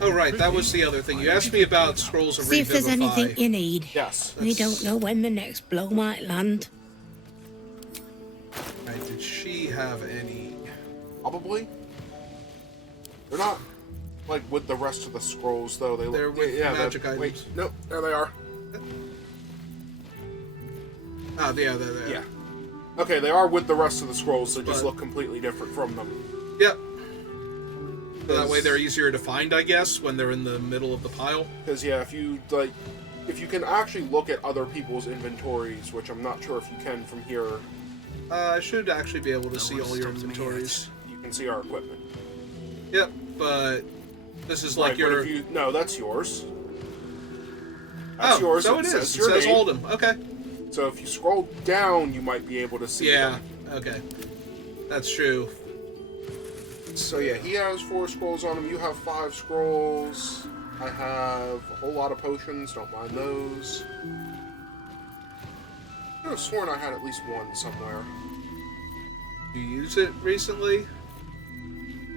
Oh, right, that was the other thing. You asked me about Scrolls of See if there's Revivify. anything you need. Yes. We don't know when the next blow might land. Right, did she have any? Probably. They're not, like, with the rest of the scrolls, though. They're with magic items. Wait, nope, there they are. Oh, yeah, there. Yeah. Okay, they are with the rest of the scrolls, they just But- look completely different from them. Yep. So that way they're easier to find, I guess, when they're in the middle of the pile. Because, yeah, if you can actually look at other people's inventories, which I'm not sure if you can from here, I should actually be able to see all your inventories. you can see our equipment. Yep, but this is like Right, but your... if you, no, that's yours. That's Oh, yours. so it is. Says It your says name. Oldham. Okay. So if you scroll down, you might be able to see Yeah, them. okay. That's true. So yeah, he has 4 scrolls on him. You have 5 scrolls. I have a whole lot of potions. Don't mind those. I could have sworn I had at least one somewhere. You use it recently?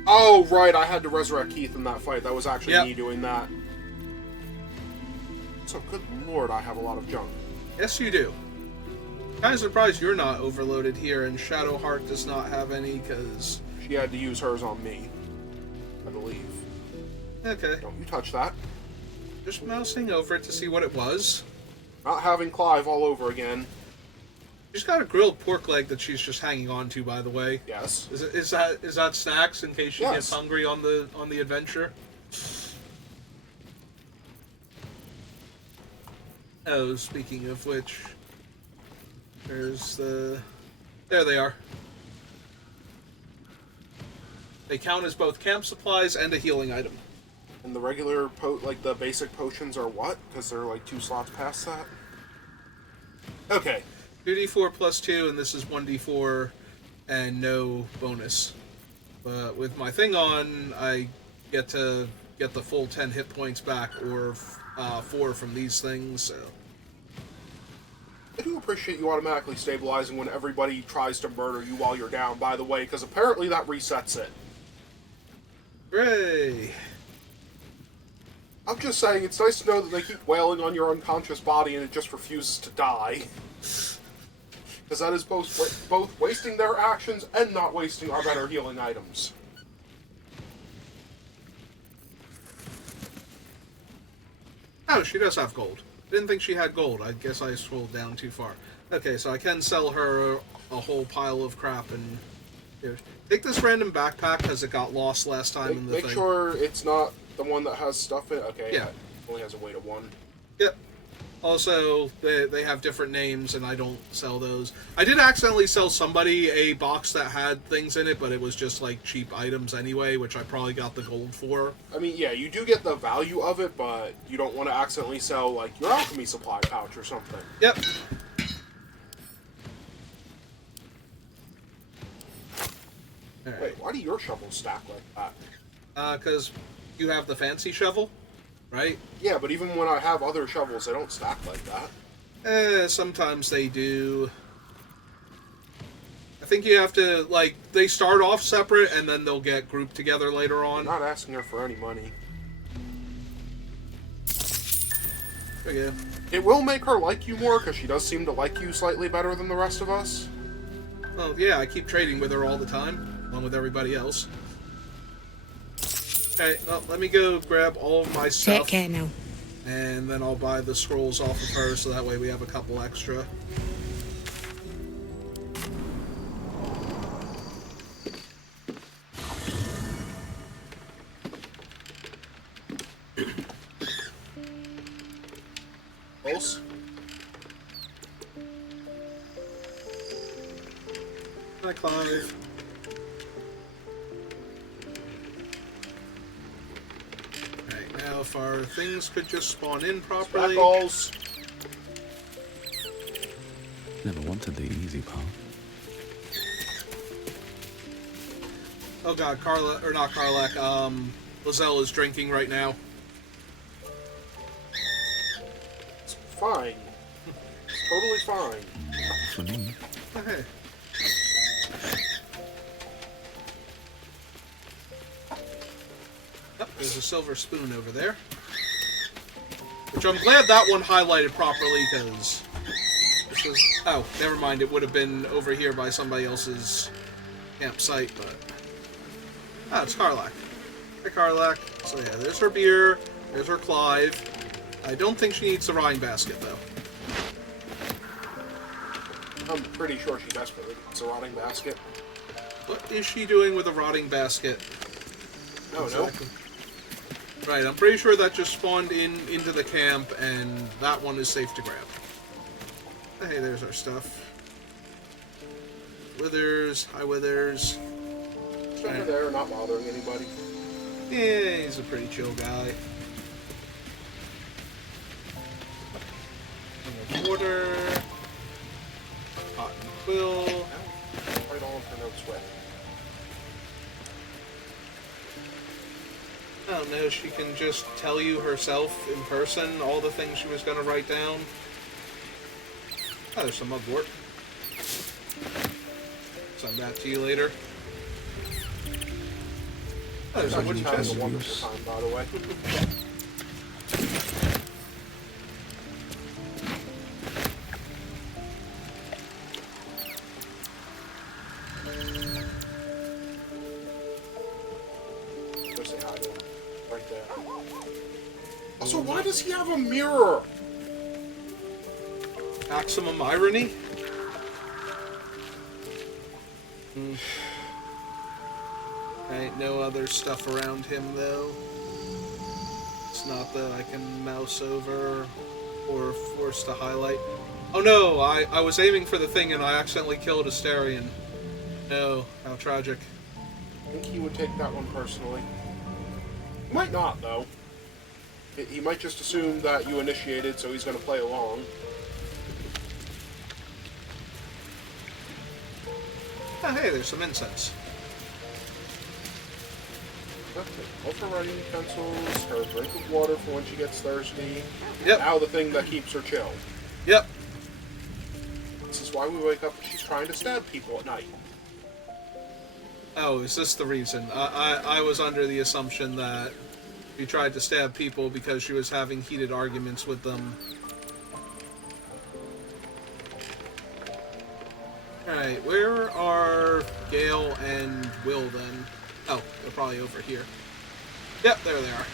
Oh, right. I had to resurrect Keith in that fight. That was actually Yep. me doing that. So, good lord, I have a lot of junk. Yes, you do. Kind of surprised you're not overloaded here, and Shadowheart does not have any, because... She had to use hers on me, I believe. Okay. Don't you touch that. Just mousing over it to see what it was. Not having Clive all over again. She's got a grilled pork leg that she's just hanging on to, by the way. Yes. Is that snacks in case she Yes. gets hungry on the adventure? Oh, speaking of which, there's the... There they are. They count as both camp supplies and a healing item. And the regular, like the basic potions are what? Because they're like 2 slots past that? Okay. 2d4 plus 2, and this is 1d4 and no bonus. But with my thing on, I get to get the full 10 hit points back, or 4 from these things, so... I do appreciate you automatically stabilizing when everybody tries to murder you while you're down, by the way, because apparently that resets it. Hooray! I'm just saying, it's nice to know that they keep wailing on your unconscious body and it just refuses to die. Because that is both wasting their actions and not wasting our better healing items. Oh, she does have gold. Didn't think she had gold. I guess I scrolled down too far. Okay, so I can sell her a whole pile of crap and... Here, take this random backpack because it got lost last time in the thing. Make sure it's not the one that has stuff in it. Okay, Yeah. It only has a weight of 1. Yep. Also, they have different names, and I don't sell those. I did accidentally sell somebody a box that had things in it, but it was just, like, cheap items anyway, which I probably got the gold for. I mean, yeah, you do get the value of it, but you don't want to accidentally sell, like, your alchemy supply pouch or something. Yep. Alright. Wait, why do your shovels stack like that? Because you have the fancy shovel, right? Yeah, but even when I have other shovels, they don't stack like that. Sometimes they do. I think you have to, like, they start off separate and then they'll get grouped together later on. I'm not asking her for any money. Oh, yeah. It will make her like you more, because she does seem to like you slightly better than the rest of us. Well, yeah, I keep trading with her all the time, along with everybody else. Okay, well, let me go grab all of my Take stuff. care now. And then I'll buy the scrolls off of her, so that way we have a couple extra. Pulse? Hi, Clive. Alright, now if our things could just spawn in properly. Spackles! Never wanted the easy path. Oh god, Carla, or not Carlac, Lizelle is drinking right now. It's fine. It's totally fine. For me. Oh, hey. Yep, there's a silver spoon over there. Which I'm glad that one highlighted properly, because this was... Oh, never mind, it would have been over here by somebody else's campsite, but... Ah, it's Carlac. Hi, Carlac. So yeah, there's her beer, there's her Clive. I don't think she needs the rotting basket, though. I'm pretty sure she desperately needs a rotting basket. What is she doing with a rotting basket? No, Exactly. Right, I'm pretty sure that just spawned into the camp, and that one is safe to grab. Hey, there's our stuff. Withers, hi Withers. It's over there, not bothering anybody. Yeah, he's a pretty chill guy. Water. Cotton quill. Right on for no sweat. I don't know, she can just tell you herself in person all the things she was going to write down. Oh, there's some mugwort. Send that to you later. Oh, there's a Actually wooden having chest. a wonderful time, by the way. Go say hi to him. Right there. Also, why does he have a mirror? Maximum irony? Ain't no other stuff around him, though. It's not that I can mouse over or force to highlight. Oh no, I was aiming for the thing and I accidentally killed Asterion. No, how tragic. I think he would take that one personally. He might not, though. He might just assume that you initiated, so he's going to play along. Oh, hey, there's some incense. All for writing utensils, her drink of water for when she gets thirsty. Yep. Now the thing that keeps her chill. Yep. This is why we wake up and she's trying to stab people at night. Oh, is this the reason? I was under the assumption that She tried to stab people because she was having heated arguments with them. Alright, where are Gale and Will then? Oh, they're probably over here. Yep, there they are.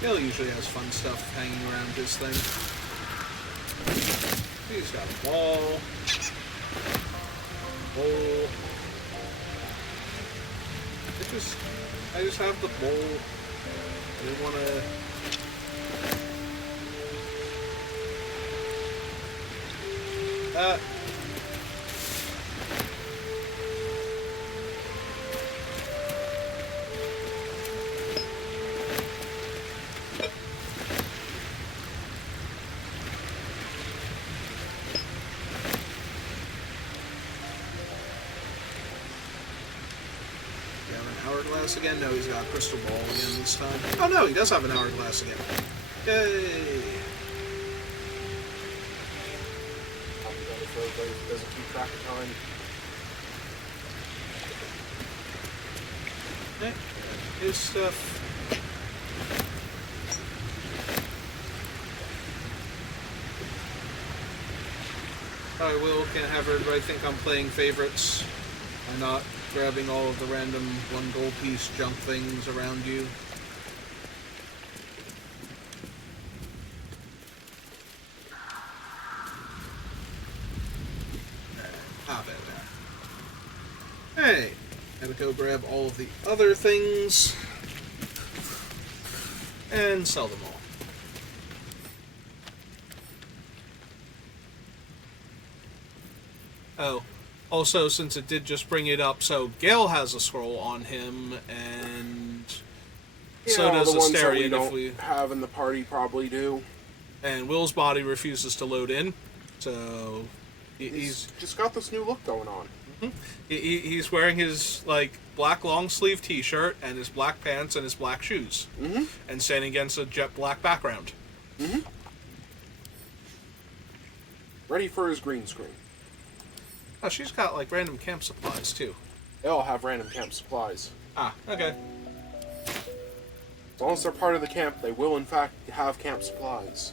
Gale usually has fun stuff hanging around his thing. He's got a ball. Bowl. I just have the bowl. I didn't want to... Hourglass again? No, he's got a crystal ball again this time. Oh no, he does have an hourglass again. Yay! Doesn't keep track of time. Okay, his stuff. I will. Can't have everybody think I'm playing favorites. I'm not grabbing all of the random one gold piece junk things around you. Hey, gotta go grab all of the other things and sell them all. Oh, also, since it did just bring it up, so Gale has a scroll on him, and so does the ones that Asterion we if don't we have in the party probably do. And Will's body refuses to load in, so He's just got this new look going on. He's wearing his like black long sleeve T-shirt and his black pants and his black shoes, and standing against a jet black background. Ready for his green screen. Oh, she's got like random camp supplies too. They all have random camp supplies. Ah, okay. As long as they're part of the camp, they will in fact have camp supplies.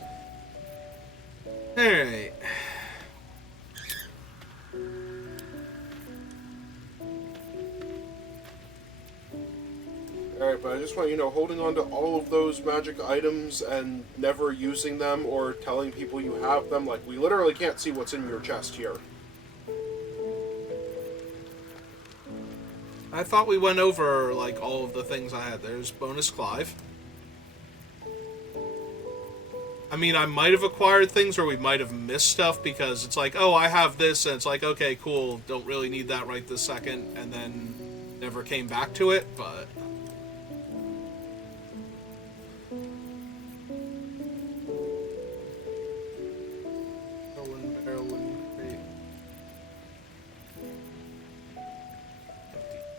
All right. Alright, but I just want you to know, holding on to all of those magic items and never using them or telling people you have them, like, we literally can't see what's in your chest here. I thought we went over like all of the things I had. There's bonus Clive. I mean, I might have acquired things or we might have missed stuff because it's like, oh, I have this, and it's like, okay, cool, don't really need that right this second, and then never came back to it, but...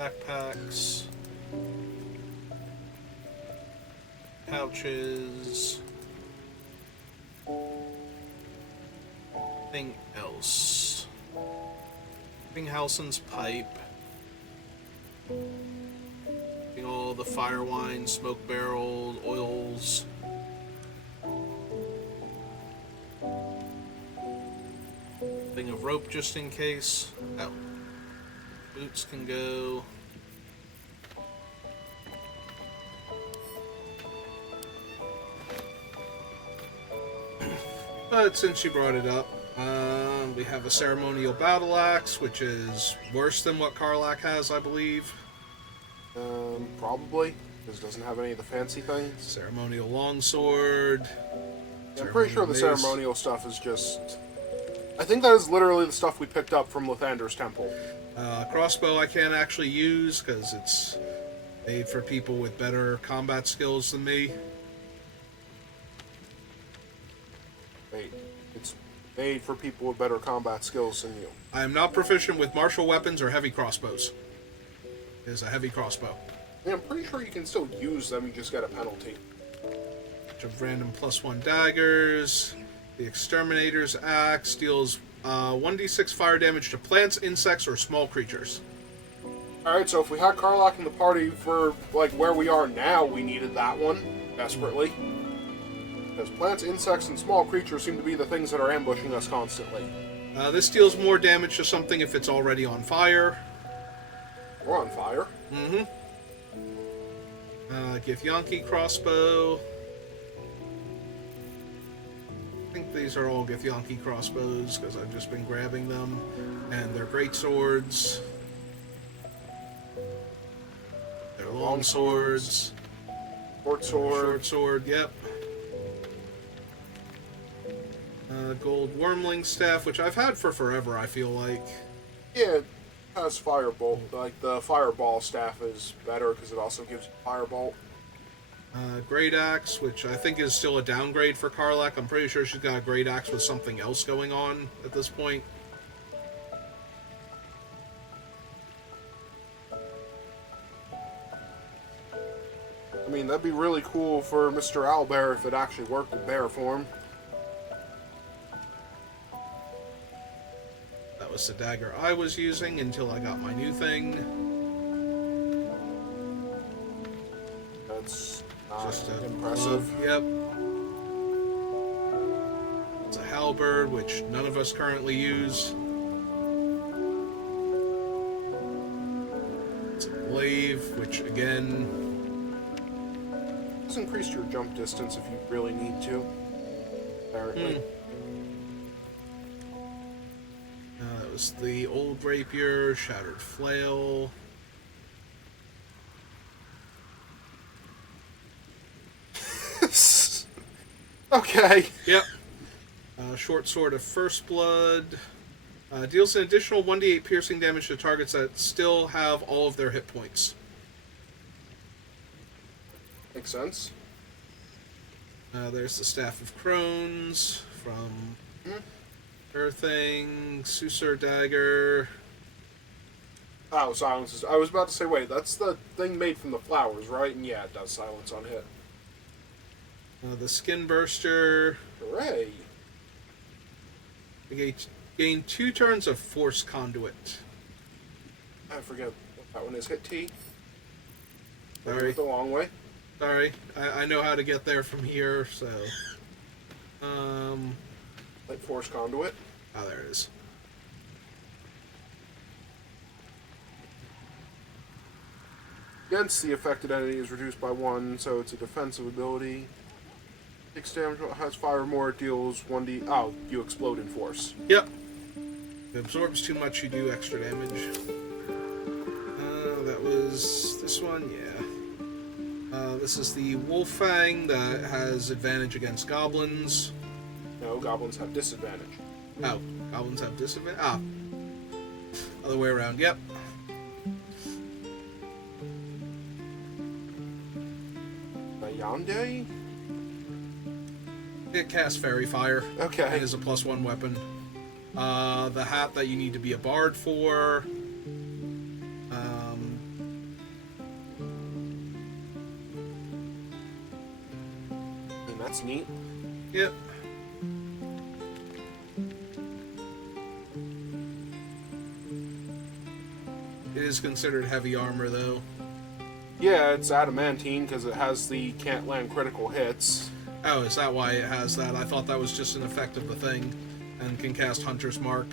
Backpacks, pouches, anything else? Helson's pipe, all the fire wine, smoke barrels, oils. Thing of rope just in case. Oh. Boots can go. But since you brought it up, we have a ceremonial battle axe, which is worse than what Karlach has, I believe. Probably, because it doesn't have any of the fancy things. Ceremonial longsword. Yeah, I'm pretty sure the mace. ceremonial stuff is just... I think that is literally the stuff we picked up from Lathander's temple. Crossbow I can't actually use because it's made for people with better combat skills than me. Wait, it's made for people with better combat skills than you. I am not proficient with martial weapons or heavy crossbows. It is a heavy crossbow. Yeah, I'm pretty sure you can still use them, you just get a penalty. Bunch of random +1 daggers. The Exterminator's Axe deals 1d6 fire damage to plants, insects, or small creatures. Alright, so if we had Karlach in the party for, like, where we are now, we needed that one, desperately. Because plants, insects, and small creatures seem to be the things that are ambushing us constantly. This deals more damage to something if it's already on fire. We're on fire. Mm-hmm. Githyanki crossbow. I think these are all Githyanki crossbows because I've just been grabbing them. And they're great swords. They're long swords. Short sword. Short sword, yep. Gold wormling staff, which I've had for forever, I feel like. Yeah, it has firebolt. Like, the fireball staff is better because it also gives you firebolt. Great axe, which I think is still a downgrade for Karlach. I'm pretty sure she's got a great axe with something else going on at this point. I mean, that'd be really cool for Mr. Owlbear if it actually worked in bear form. That was the dagger I was using until I got my new thing. That's not Just a impressive. Yep. It's a halberd, which none of us currently use. It's a glaive, which again... It's increased your jump distance if you really need to. Apparently. That was the old rapier, shattered flail. Okay. Yep. Short sword of first blood. Deals an additional 1d8 piercing damage to targets that still have all of their hit points. Makes sense. There's the Staff of Crones from Earthing, Susur Dagger. Oh, silences. I was about to say, wait, that's the thing made from the flowers, right? And yeah, it does silence on hit. The Skin Burster. Hooray. You gain 2 turns of Force Conduit. I forget what that one is. Hit T. Sorry. The long way. Sorry. I know how to get there from here, so... Like Force Conduit. Oh, there it is. Against the affected entity is reduced by 1, so it's a defensive ability. Takes damage, has fire more, it deals 1d... Oh, you explode in force. Yep. If it absorbs too much, you do extra damage. That was this one, yeah. This is the Wolffang that has advantage against goblins. No, goblins have disadvantage. Oh, goblins have disadvantage? Ah. Other way around, yep. Yonde? It casts Fairy Fire. Okay. It is a +1 weapon. The hat that you need to be a bard for. I mean, that's neat. Yep. It is considered heavy armor, though. Yeah, it's adamantine because it has the can't land critical hits. Oh, is that why it has that? I thought that was just an effect of the thing, and can cast Hunter's Mark.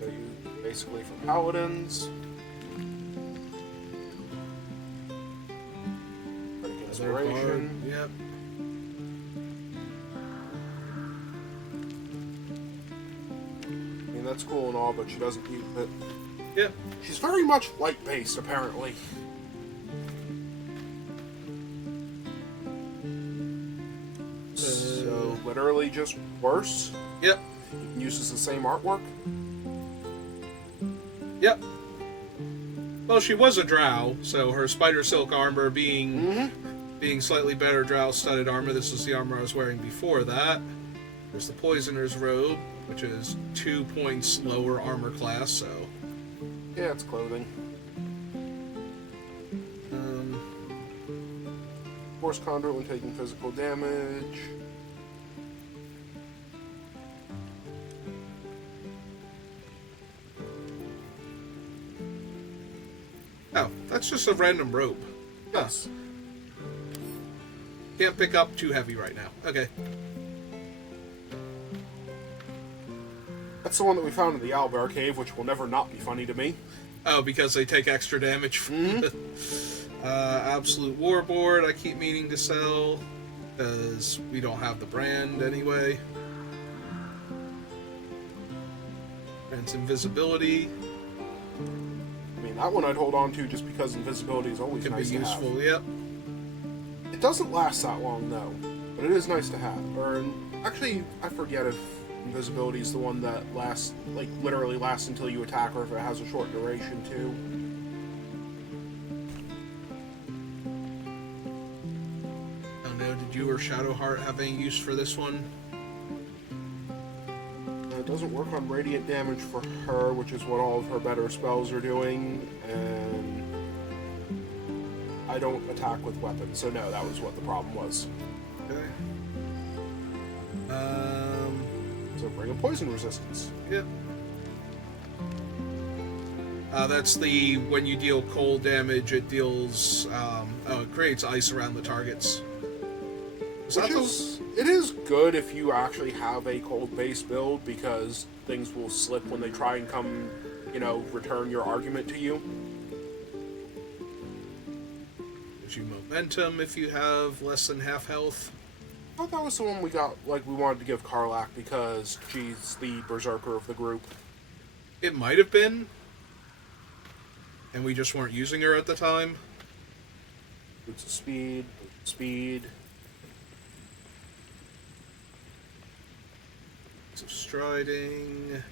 So you basically for paladins. Inspiration. Yep. I mean, that's cool and all, but she doesn't use it. Yep. She's very much light-based, apparently. So, literally just worse? Yep. Uses the same artwork? Yep. Well, she was a drow, so her spider silk armor being slightly better drow-studded armor. This was the armor I was wearing before that. There's the poisoner's robe, which is 2 points lower armor class, so... Yeah, it's clothing. Force conduit when taking physical damage. That's just a random rope. Yes. Can't pick up too heavy right now. Okay. That's the one that we found in the Owlbear Cave, which will never not be funny to me. Oh, because they take extra damage from Absolute Warboard I keep meaning to sell, because we don't have the brand anyway. Grants invisibility. I mean, that one I'd hold on to just because invisibility is always Could nice be to useful, have. yep. It doesn't last that long, though, but it is nice to have. Or, actually, I forget if invisibility is the one that lasts, like, literally lasts until you attack, or if it has a short duration, too. Oh no, did you or Shadowheart have any use for this one? It doesn't work on radiant damage for her, which is what all of her better spells are doing, and I don't attack with weapons, so no, that was what the problem was. Okay. So bring a poison resistance. Yep. That's the when you deal cold damage, it deals. It creates ice around the targets. It is good if you actually have a cold base build, because things will slip when they try and come, return your argument to you. Gives you momentum if you have less than half health. I thought that was the one we got, we wanted to give Karlach because she's the berserker of the group. It might have been, and we just weren't using her at the time. Boots of speed, speed. Boots of striding.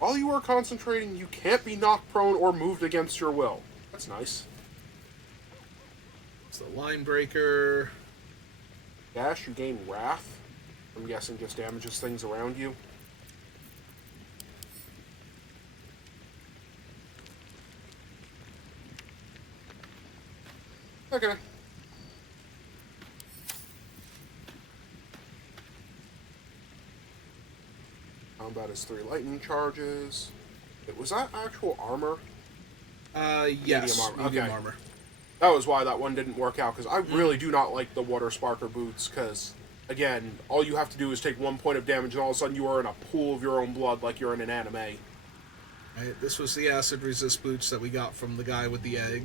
While you are concentrating, you can't be knocked prone or moved against your will. That's nice. It's the line breaker. Dash, you gain Wrath. I'm guessing just damages things around you. Okay. Combat is 3 lightning charges. Was that actual armor? Yes. Medium armor. Medium Okay. armor. That was why that one didn't work out, because I really do not like the Water Sparker boots, because, again, all you have to do is take 1 point of damage, and all of a sudden you are in a pool of your own blood like you're in an anime. Right, this was the acid resist boots that we got from the guy with the egg.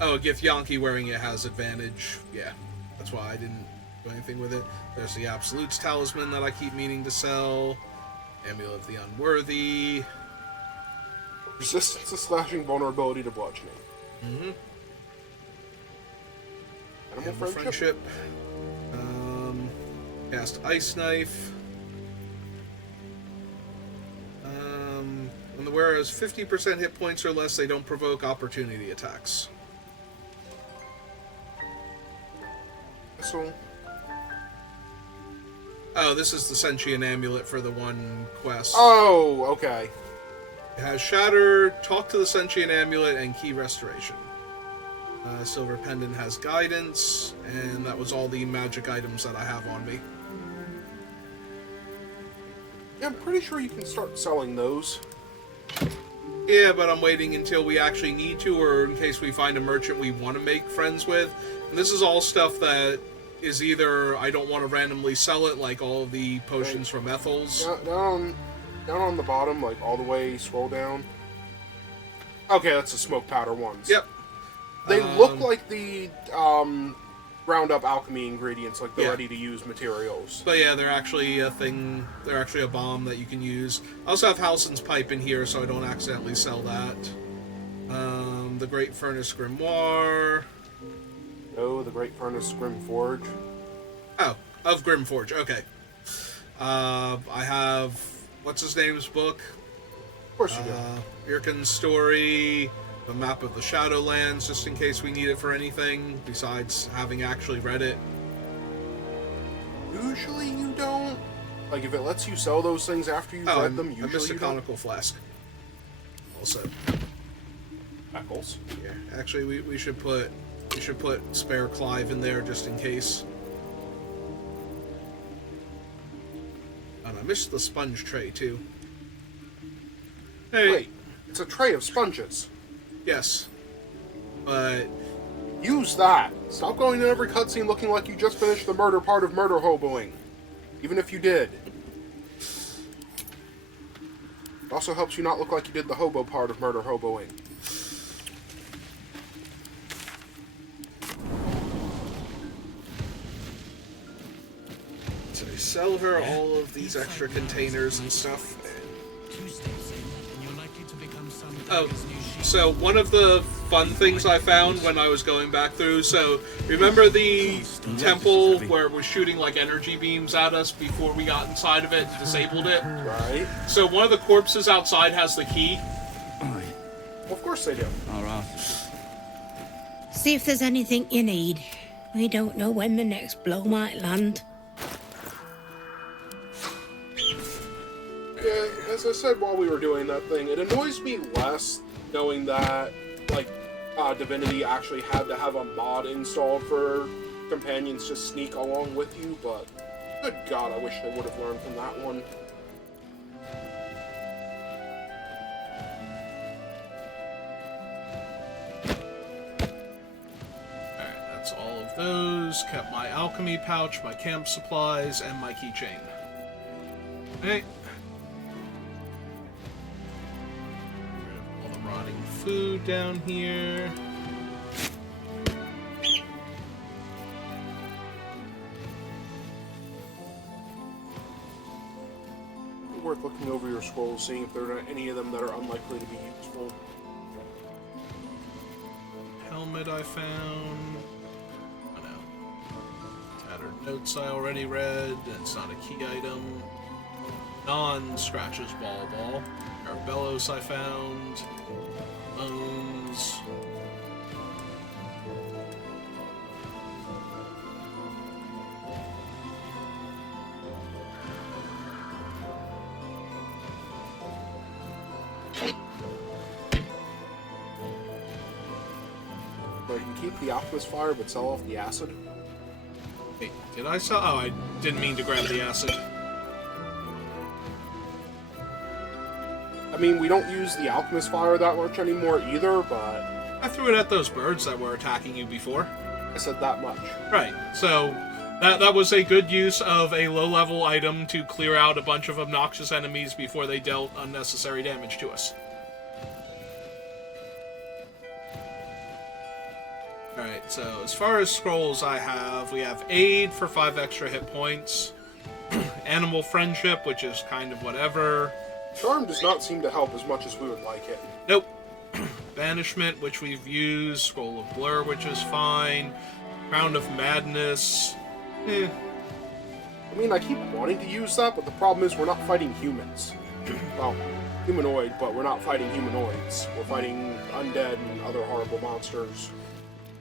Oh, Githyanki wearing it has advantage. Yeah, that's why I didn't do anything with it. There's the Absolute's Talisman that I keep meaning to sell. Amulet of the Unworthy. Resistance to slashing, vulnerability to bludgeoning. Mm-hmm. Animal friendship. Cast Ice Knife. When the wearer has 50% hit points or less, they don't provoke opportunity attacks. So, Oh, this is the Sentient Amulet for the one quest. oh, okay. It has Shatter, Talk to the Sentient Amulet, and Key Restoration. Silver Pendant has Guidance, and that was all the magic items that I have on me. Yeah, I'm pretty sure you can start selling those. Yeah, but I'm waiting until we actually need to, or in case we find a merchant we want to make friends with. And this is all stuff that is either I don't want to randomly sell it, like all of the potions from Ethel's. Down on the bottom, all the way, scroll down. Okay, that's the smoke powder ones. Yep. They look like the ground up alchemy ingredients, like the Yeah. ready-to-use materials. But yeah, they're actually a thing. They're actually a bomb that you can use. I also have Halsin's Pipe in here, so I don't accidentally sell that. The Great Furnace Grimoire. Oh, the Great Furnace Grimforge. Oh, of Grimforge. Okay. I have what's his name's book. Of course you do. Irkin's story. The map of the Shadowlands, just in case we need it for anything, besides having actually read it. Usually you don't. If it lets you sell those things after you've read them, I usually missed a you don't. conical flask. Also, Eccles. yeah. Actually, we should put spare Clive in there just in case. And I missed the sponge tray too. Hey, Wait. It's a tray of sponges. Yes. But Use that. Stop going to every cutscene looking like you just finished the murder part of murder hoboing. Even if you did. It also helps you not look like you did the hobo part of murder hoboing. so I sell her all of these extra containers and stuff. 2 steps in, and you're likely to become some Oh, day's new sheep. so one of the fun things I found when I was going back through, so remember the temple where it was shooting like energy beams at us before we got inside of it and disabled it? Right? So one of the corpses outside has the key. Aye. Well, of course they do. All right. See if there's anything you need. We don't know when the next blow might land. Yeah, as I said while we were doing that thing, it annoys me less knowing that, like, Divinity actually had to have a mod installed for companions to sneak along with you, but good God, I wish they would have learned from that one. Alright, that's all of those. Kept my alchemy pouch, my camp supplies, and my keychain. Okay. All the rotting food down here. Worth looking over your scrolls, seeing if there are any of them that are unlikely to be useful. Helmet I found. Oh no. Tattered notes I already read. It's not a key item. Non-scratches ball. Carabellos I found. Bones. But you can keep the alchemist fire, but sell off the acid. Wait, did I sell? Oh, I didn't mean to grab the acid. I mean, we don't use the alchemist fire that much anymore either, but I threw it at those birds that were attacking you before. I said that much. Right, so that was a good use of a low-level item to clear out a bunch of obnoxious enemies before they dealt unnecessary damage to us. Alright, so as far as scrolls we have Aid for 5 extra hit points, Animal Friendship, which is kind of whatever. Charm does not seem to help as much as we would like it. Nope. Banishment, which we've used, Scroll of Blur, which is fine, Crown of Madness, I mean, I keep wanting to use that, but the problem is we're not fighting humans. Well, humanoid, but we're not fighting humanoids. We're fighting undead and other horrible monsters.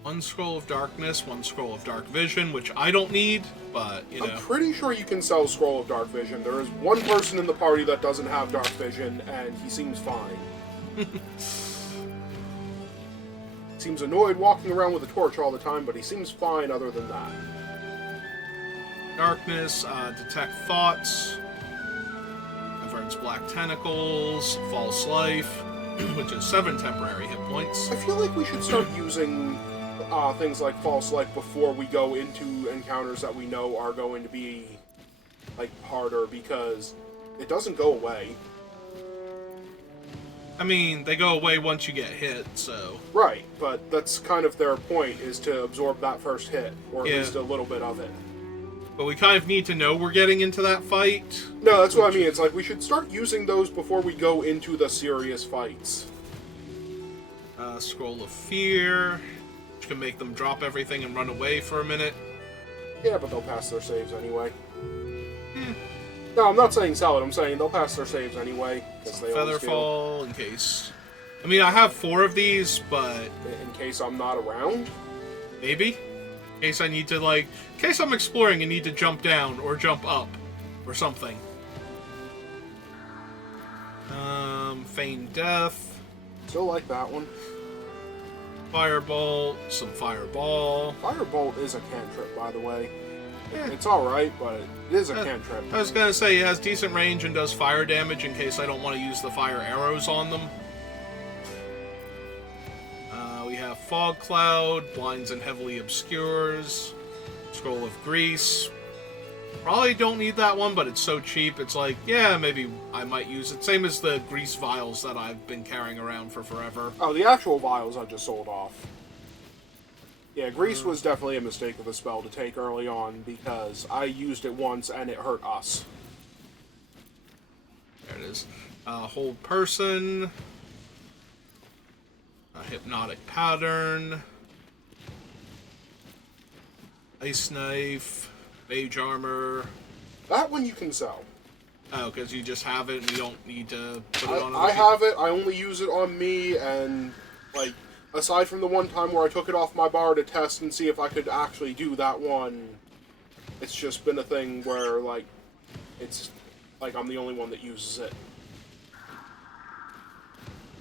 1 Scroll of Darkness, 1 Scroll of Dark Vision, which I don't need, but, you know. I'm pretty sure you can sell Scroll of Dark Vision. There is one person in the party that doesn't have Dark Vision, and he seems fine. Seems annoyed walking around with a torch all the time, but he seems fine other than that. Darkness, Detect Thoughts, Averts Black Tentacles, False Life, which is 7 temporary hit points. I feel like we should start using things like False Life before we go into encounters that we know are going to be, like, harder, because it doesn't go away. I mean, they go away once you get hit, so... Right, but that's kind of their point, is to absorb that first hit, or at Yeah. least a little bit of it. But we kind of need to know we're getting into that fight. No, that's what I mean. It's like we should start using those before we go into the serious fights. Scroll of Fear, which can make them drop everything and run away for a minute. Yeah, but they'll pass their saves anyway. No, I'm not saying sell it. I'm saying they'll pass their saves anyway, because they always do. Featherfall, in case... I mean, I have 4 of these, but... In case I'm not around. Maybe? In case I need to, like... In case I'm exploring and need to jump down, or jump up, or something. Feign Death. Still like that one. Firebolt, some Fireball. Firebolt is a cantrip, by the way. Yeah. It's alright, but it is a cantrip. I was gonna say, it has decent range and does fire damage in case I don't want to use the fire arrows on them. Fog Cloud, blinds and heavily obscures. Scroll of Grease. Probably don't need that one, but it's so cheap, it's like, yeah, maybe I might use it. Same as the Grease vials that I've been carrying around for forever. Oh, the actual vials I just sold off. Yeah, Grease was definitely a mistake of a spell to take early on, because I used it once and it hurt us. There it is. Hold Person. Hypnotic Pattern. Ice Knife. Mage Armor. That one you can sell. Oh, because you just have it and you don't need to put it on I have it, I only use it on me, and, like, aside from the one time where I took it off my bar to test and see if I could actually do that one, it's just been a thing where, like, it's, like, I'm the only one that uses it.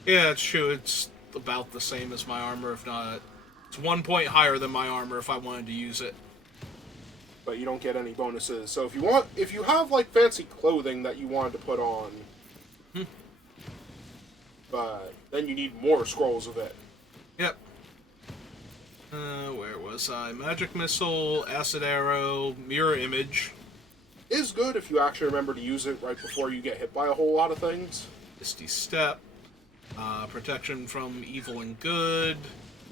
Yeah, it's true. It's about the same as my armor, if not... It's 1 point higher than my armor if I wanted to use it. But you don't get any bonuses. So if you have, like, fancy clothing that you wanted to put on, but then you need more scrolls of it. Yep. Where was I? Magic Missile, Acid Arrow, Mirror Image. Is good if you actually remember to use it right before you get hit by a whole lot of things. Misty Step. Protection from Evil and Good.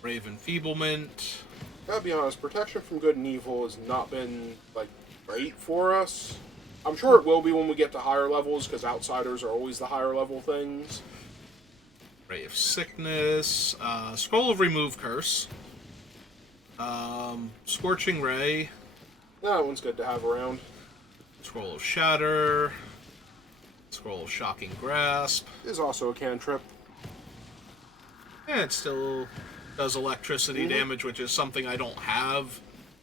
Brave Enfeeblement. Gotta be honest, protection from good and evil has not been, like, great for us. I'm sure it will be when we get to higher levels, because outsiders are always the higher level things. Ray of Sickness. Scroll of Remove Curse. Scorching Ray. That one's good to have around. Scroll of Shatter. Scroll of Shocking Grasp. Is also a cantrip. And it still does electricity damage, which is something I don't have.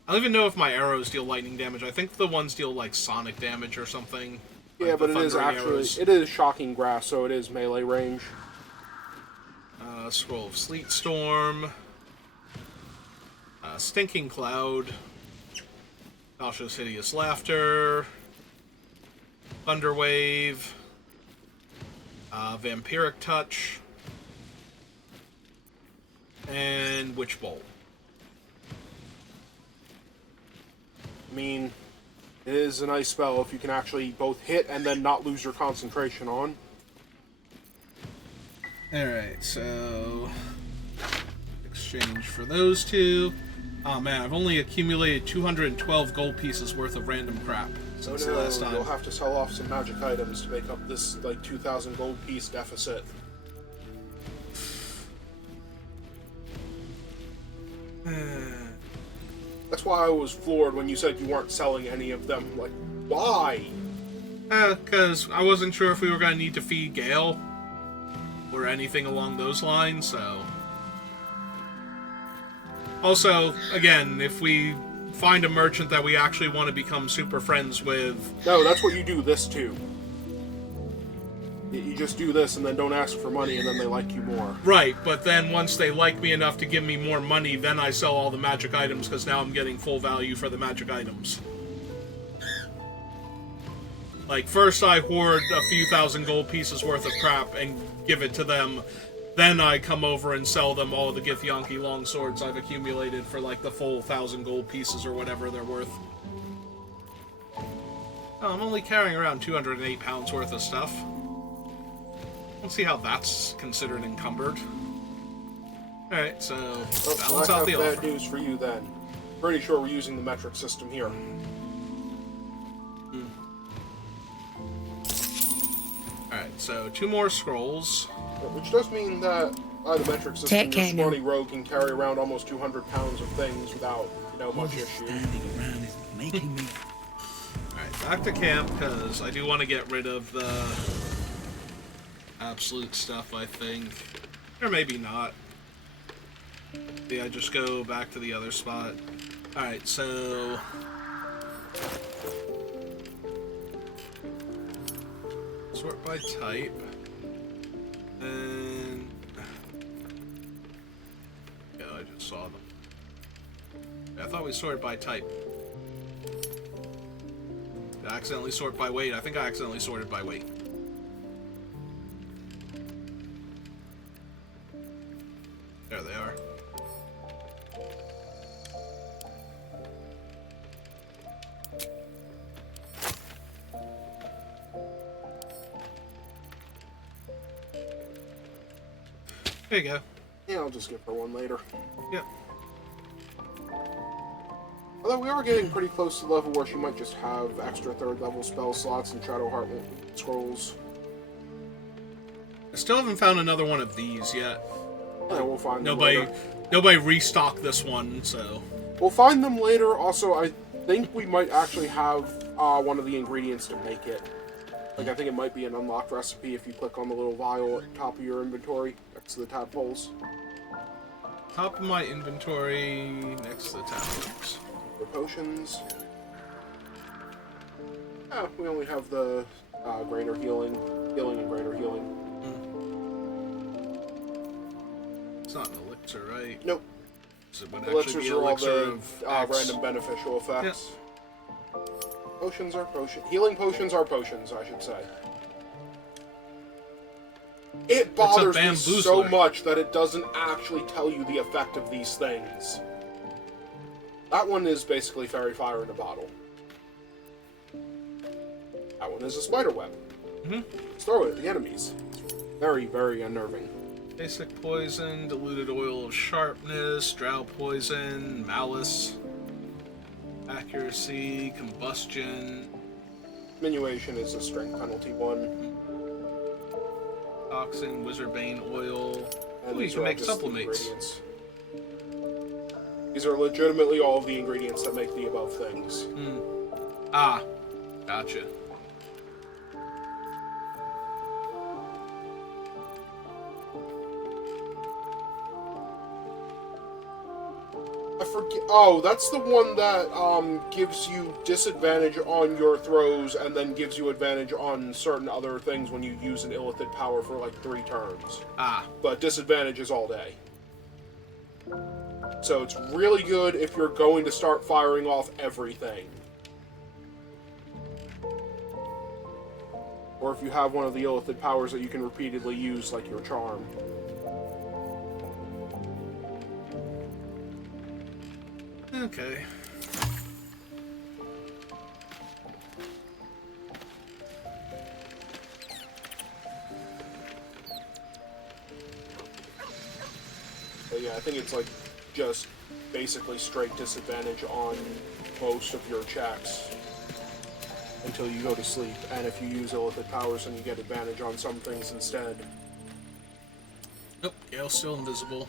I don't even know if my arrows deal lightning damage. I think the ones deal, like, sonic damage or something. Yeah, like but it is actually... It is shocking grass, so it is melee range. Scroll of Sleet Storm. Stinking Cloud. Tasha's Hideous Laughter. Thunderwave. Vampiric Touch. And Witch Bolt. I mean, it is a nice spell if you can actually both hit and then not lose your concentration on. Alright, so... exchange for those two. Oh man, I've only accumulated 212 gold pieces worth of random crap since the last time. You'll have to sell off some magic items to make up this, like, 2,000 gold piece deficit. That's why I was floored when you said you weren't selling any of them. Like, why? Because I wasn't sure if we were going to need to feed Gale or anything along those lines, so... Also, again, if we find a merchant that we actually want to become super friends with... No, that's what you do this to. You just do this and then don't ask for money and then they like you more. Right, but then once they like me enough to give me more money, then I sell all the magic items, because now I'm getting full value for the magic items. Like, first I hoard a few thousand gold pieces worth of crap and give it to them. Then I come over and sell them all the Githyanki longswords I've accumulated for, like, the full 1,000 gold pieces or whatever they're worth. Oh, I'm only carrying around 208 pounds worth of stuff. Let's see how that's considered encumbered. Alright, so balance out the offer. I have bad news for you then. Pretty sure we're using the metric system here. Alright, so 2 more scrolls. Which does mean that by the metric system, your scrawny rogue can carry around almost 200 pounds of things without, much issue. Standing around is making me... Alright, back to camp, because I do want to get rid of the absolute stuff, I think. Or maybe not. Yeah, just go back to the other spot. Alright, so... sort by type. And... yeah, I just saw them. Yeah, I thought we sorted by type. Did I accidentally sort by weight? I think I accidentally sorted by weight. There they are. There you go. Yeah, I'll just give her one later. Yep. Although we are getting pretty close to the level where she might just have extra third level spell slots and Shadowheart scrolls. I still haven't found another one of these yet. Yeah, we'll find them Nobody, later. nobody restocked this one, so. We'll find them later. Also, I think we might actually have one of the ingredients to make it. Like, I think it might be an unlocked recipe if you click on the little vial at the top of your inventory next to the tadpoles. Top of my inventory, next to the tadpoles. For potions. Yeah, we only have the greater healing and greater healing. It's not an elixir, right? Nope. So it would Elixirs actually be are all elixir the of X. random beneficial effects. Potions are potions. Healing potions are potions, I should say. It bothers me so bamboozler. much that it doesn't actually tell you the effect of these things. That one is basically fairy fire in a bottle. That one is a spider web. Just throw it at the enemies. It's very, very unnerving. Basic poison, diluted oil of sharpness, drow poison, malice, accuracy, combustion, Diminution is a strength penalty one. toxin, wizardbane oil. And Ooh, you these can are all make just the supplements. ingredients. These are legitimately all of the ingredients that make the above things. Ah, gotcha. I forget. Oh, that's the one that gives you disadvantage on your throws and then gives you advantage on certain other things when you use an illithid power for like 3 turns. Ah, But disadvantage is all day. So it's really good if you're going to start firing off everything. Or if you have one of the illithid powers that you can repeatedly use, like your charm. okay. But yeah, I think it's like just basically straight disadvantage on most of your checks until you go to sleep. And if you use illithid powers, then you get advantage on some things instead. Nope, Gale's still invisible.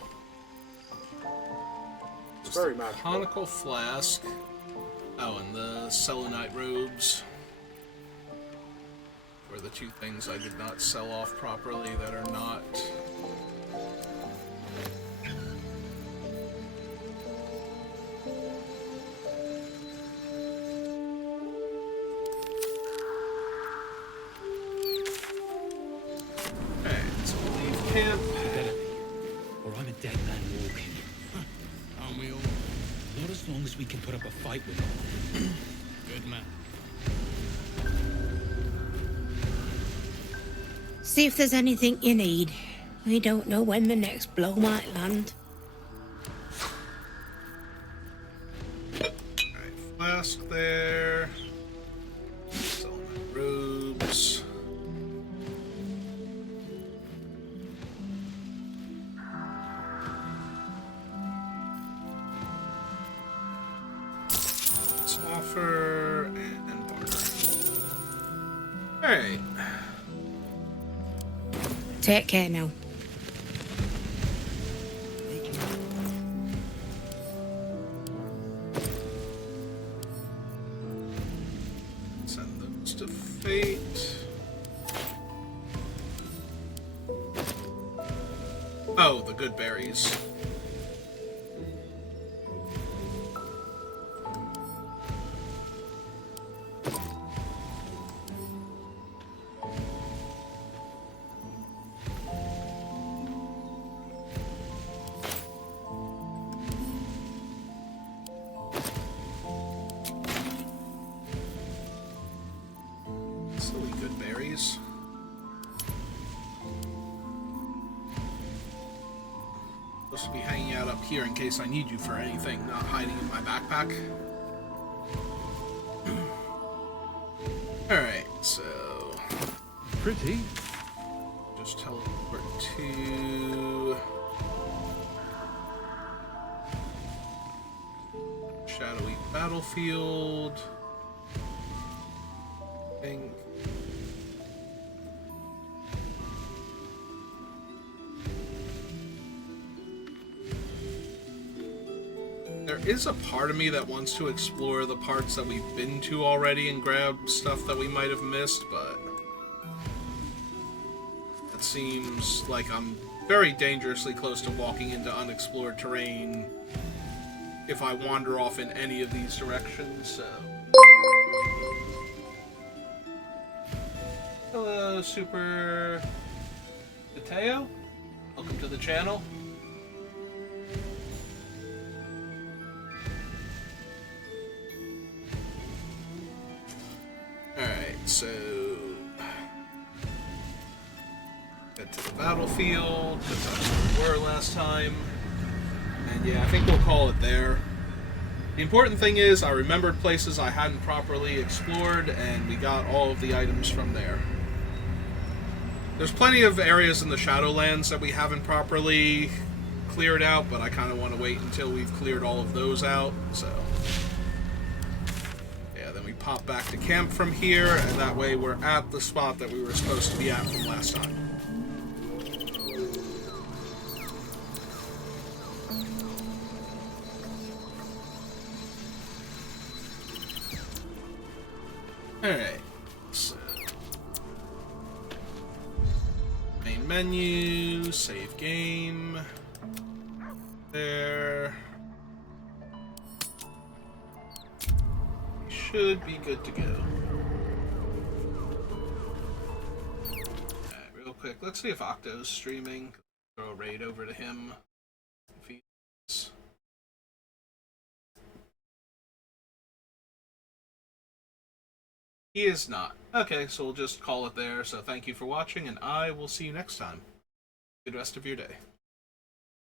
It's very magical. Conical flask. Oh, and the selenite robes. Were the 2 things I did not sell off properly that are not. Okay, so we'll leave camp. You better be, or I'm a dead man walking. Aren't we all? Not as long as we can put up a fight with them. Good man. See if there's anything you need. We don't know when the next blow might land. Alright, flask there. Selenite robes. Let's offer and barter. Alright. Take care now. Send those to Fate. Oh, the good berries. Silly good berries. Supposed to be hanging out up here in case I need you for anything, not hiding in my backpack. Alright, so... Pretty. just teleport to... shadowy battlefield. I think... there is a part of me that wants to explore the parts that we've been to already and grab stuff that we might have missed, but it seems like I'm very dangerously close to walking into unexplored terrain if I wander off in any of these directions, so... Hello, Super Mateo. Welcome to the channel. Alright, so... get to the battlefield, because that's where we were last time. And yeah, I think we'll call it there. The important thing is, I remembered places I hadn't properly explored, and we got all of the items from there. There's plenty of areas in the Shadowlands that we haven't properly cleared out, but I kind of want to wait until we've cleared all of those out, so... yeah, then we pop back to camp from here, and that way we're at the spot that we were supposed to be at from last time. Alright, so... main menu, save game... there... we should be good to go. Alright, real quick, let's see if Octo's streaming. Throw a raid over to him. If he is. He is not. Okay, so we'll just call it there. So thank you for watching, and I will see you next time. Good rest of your day.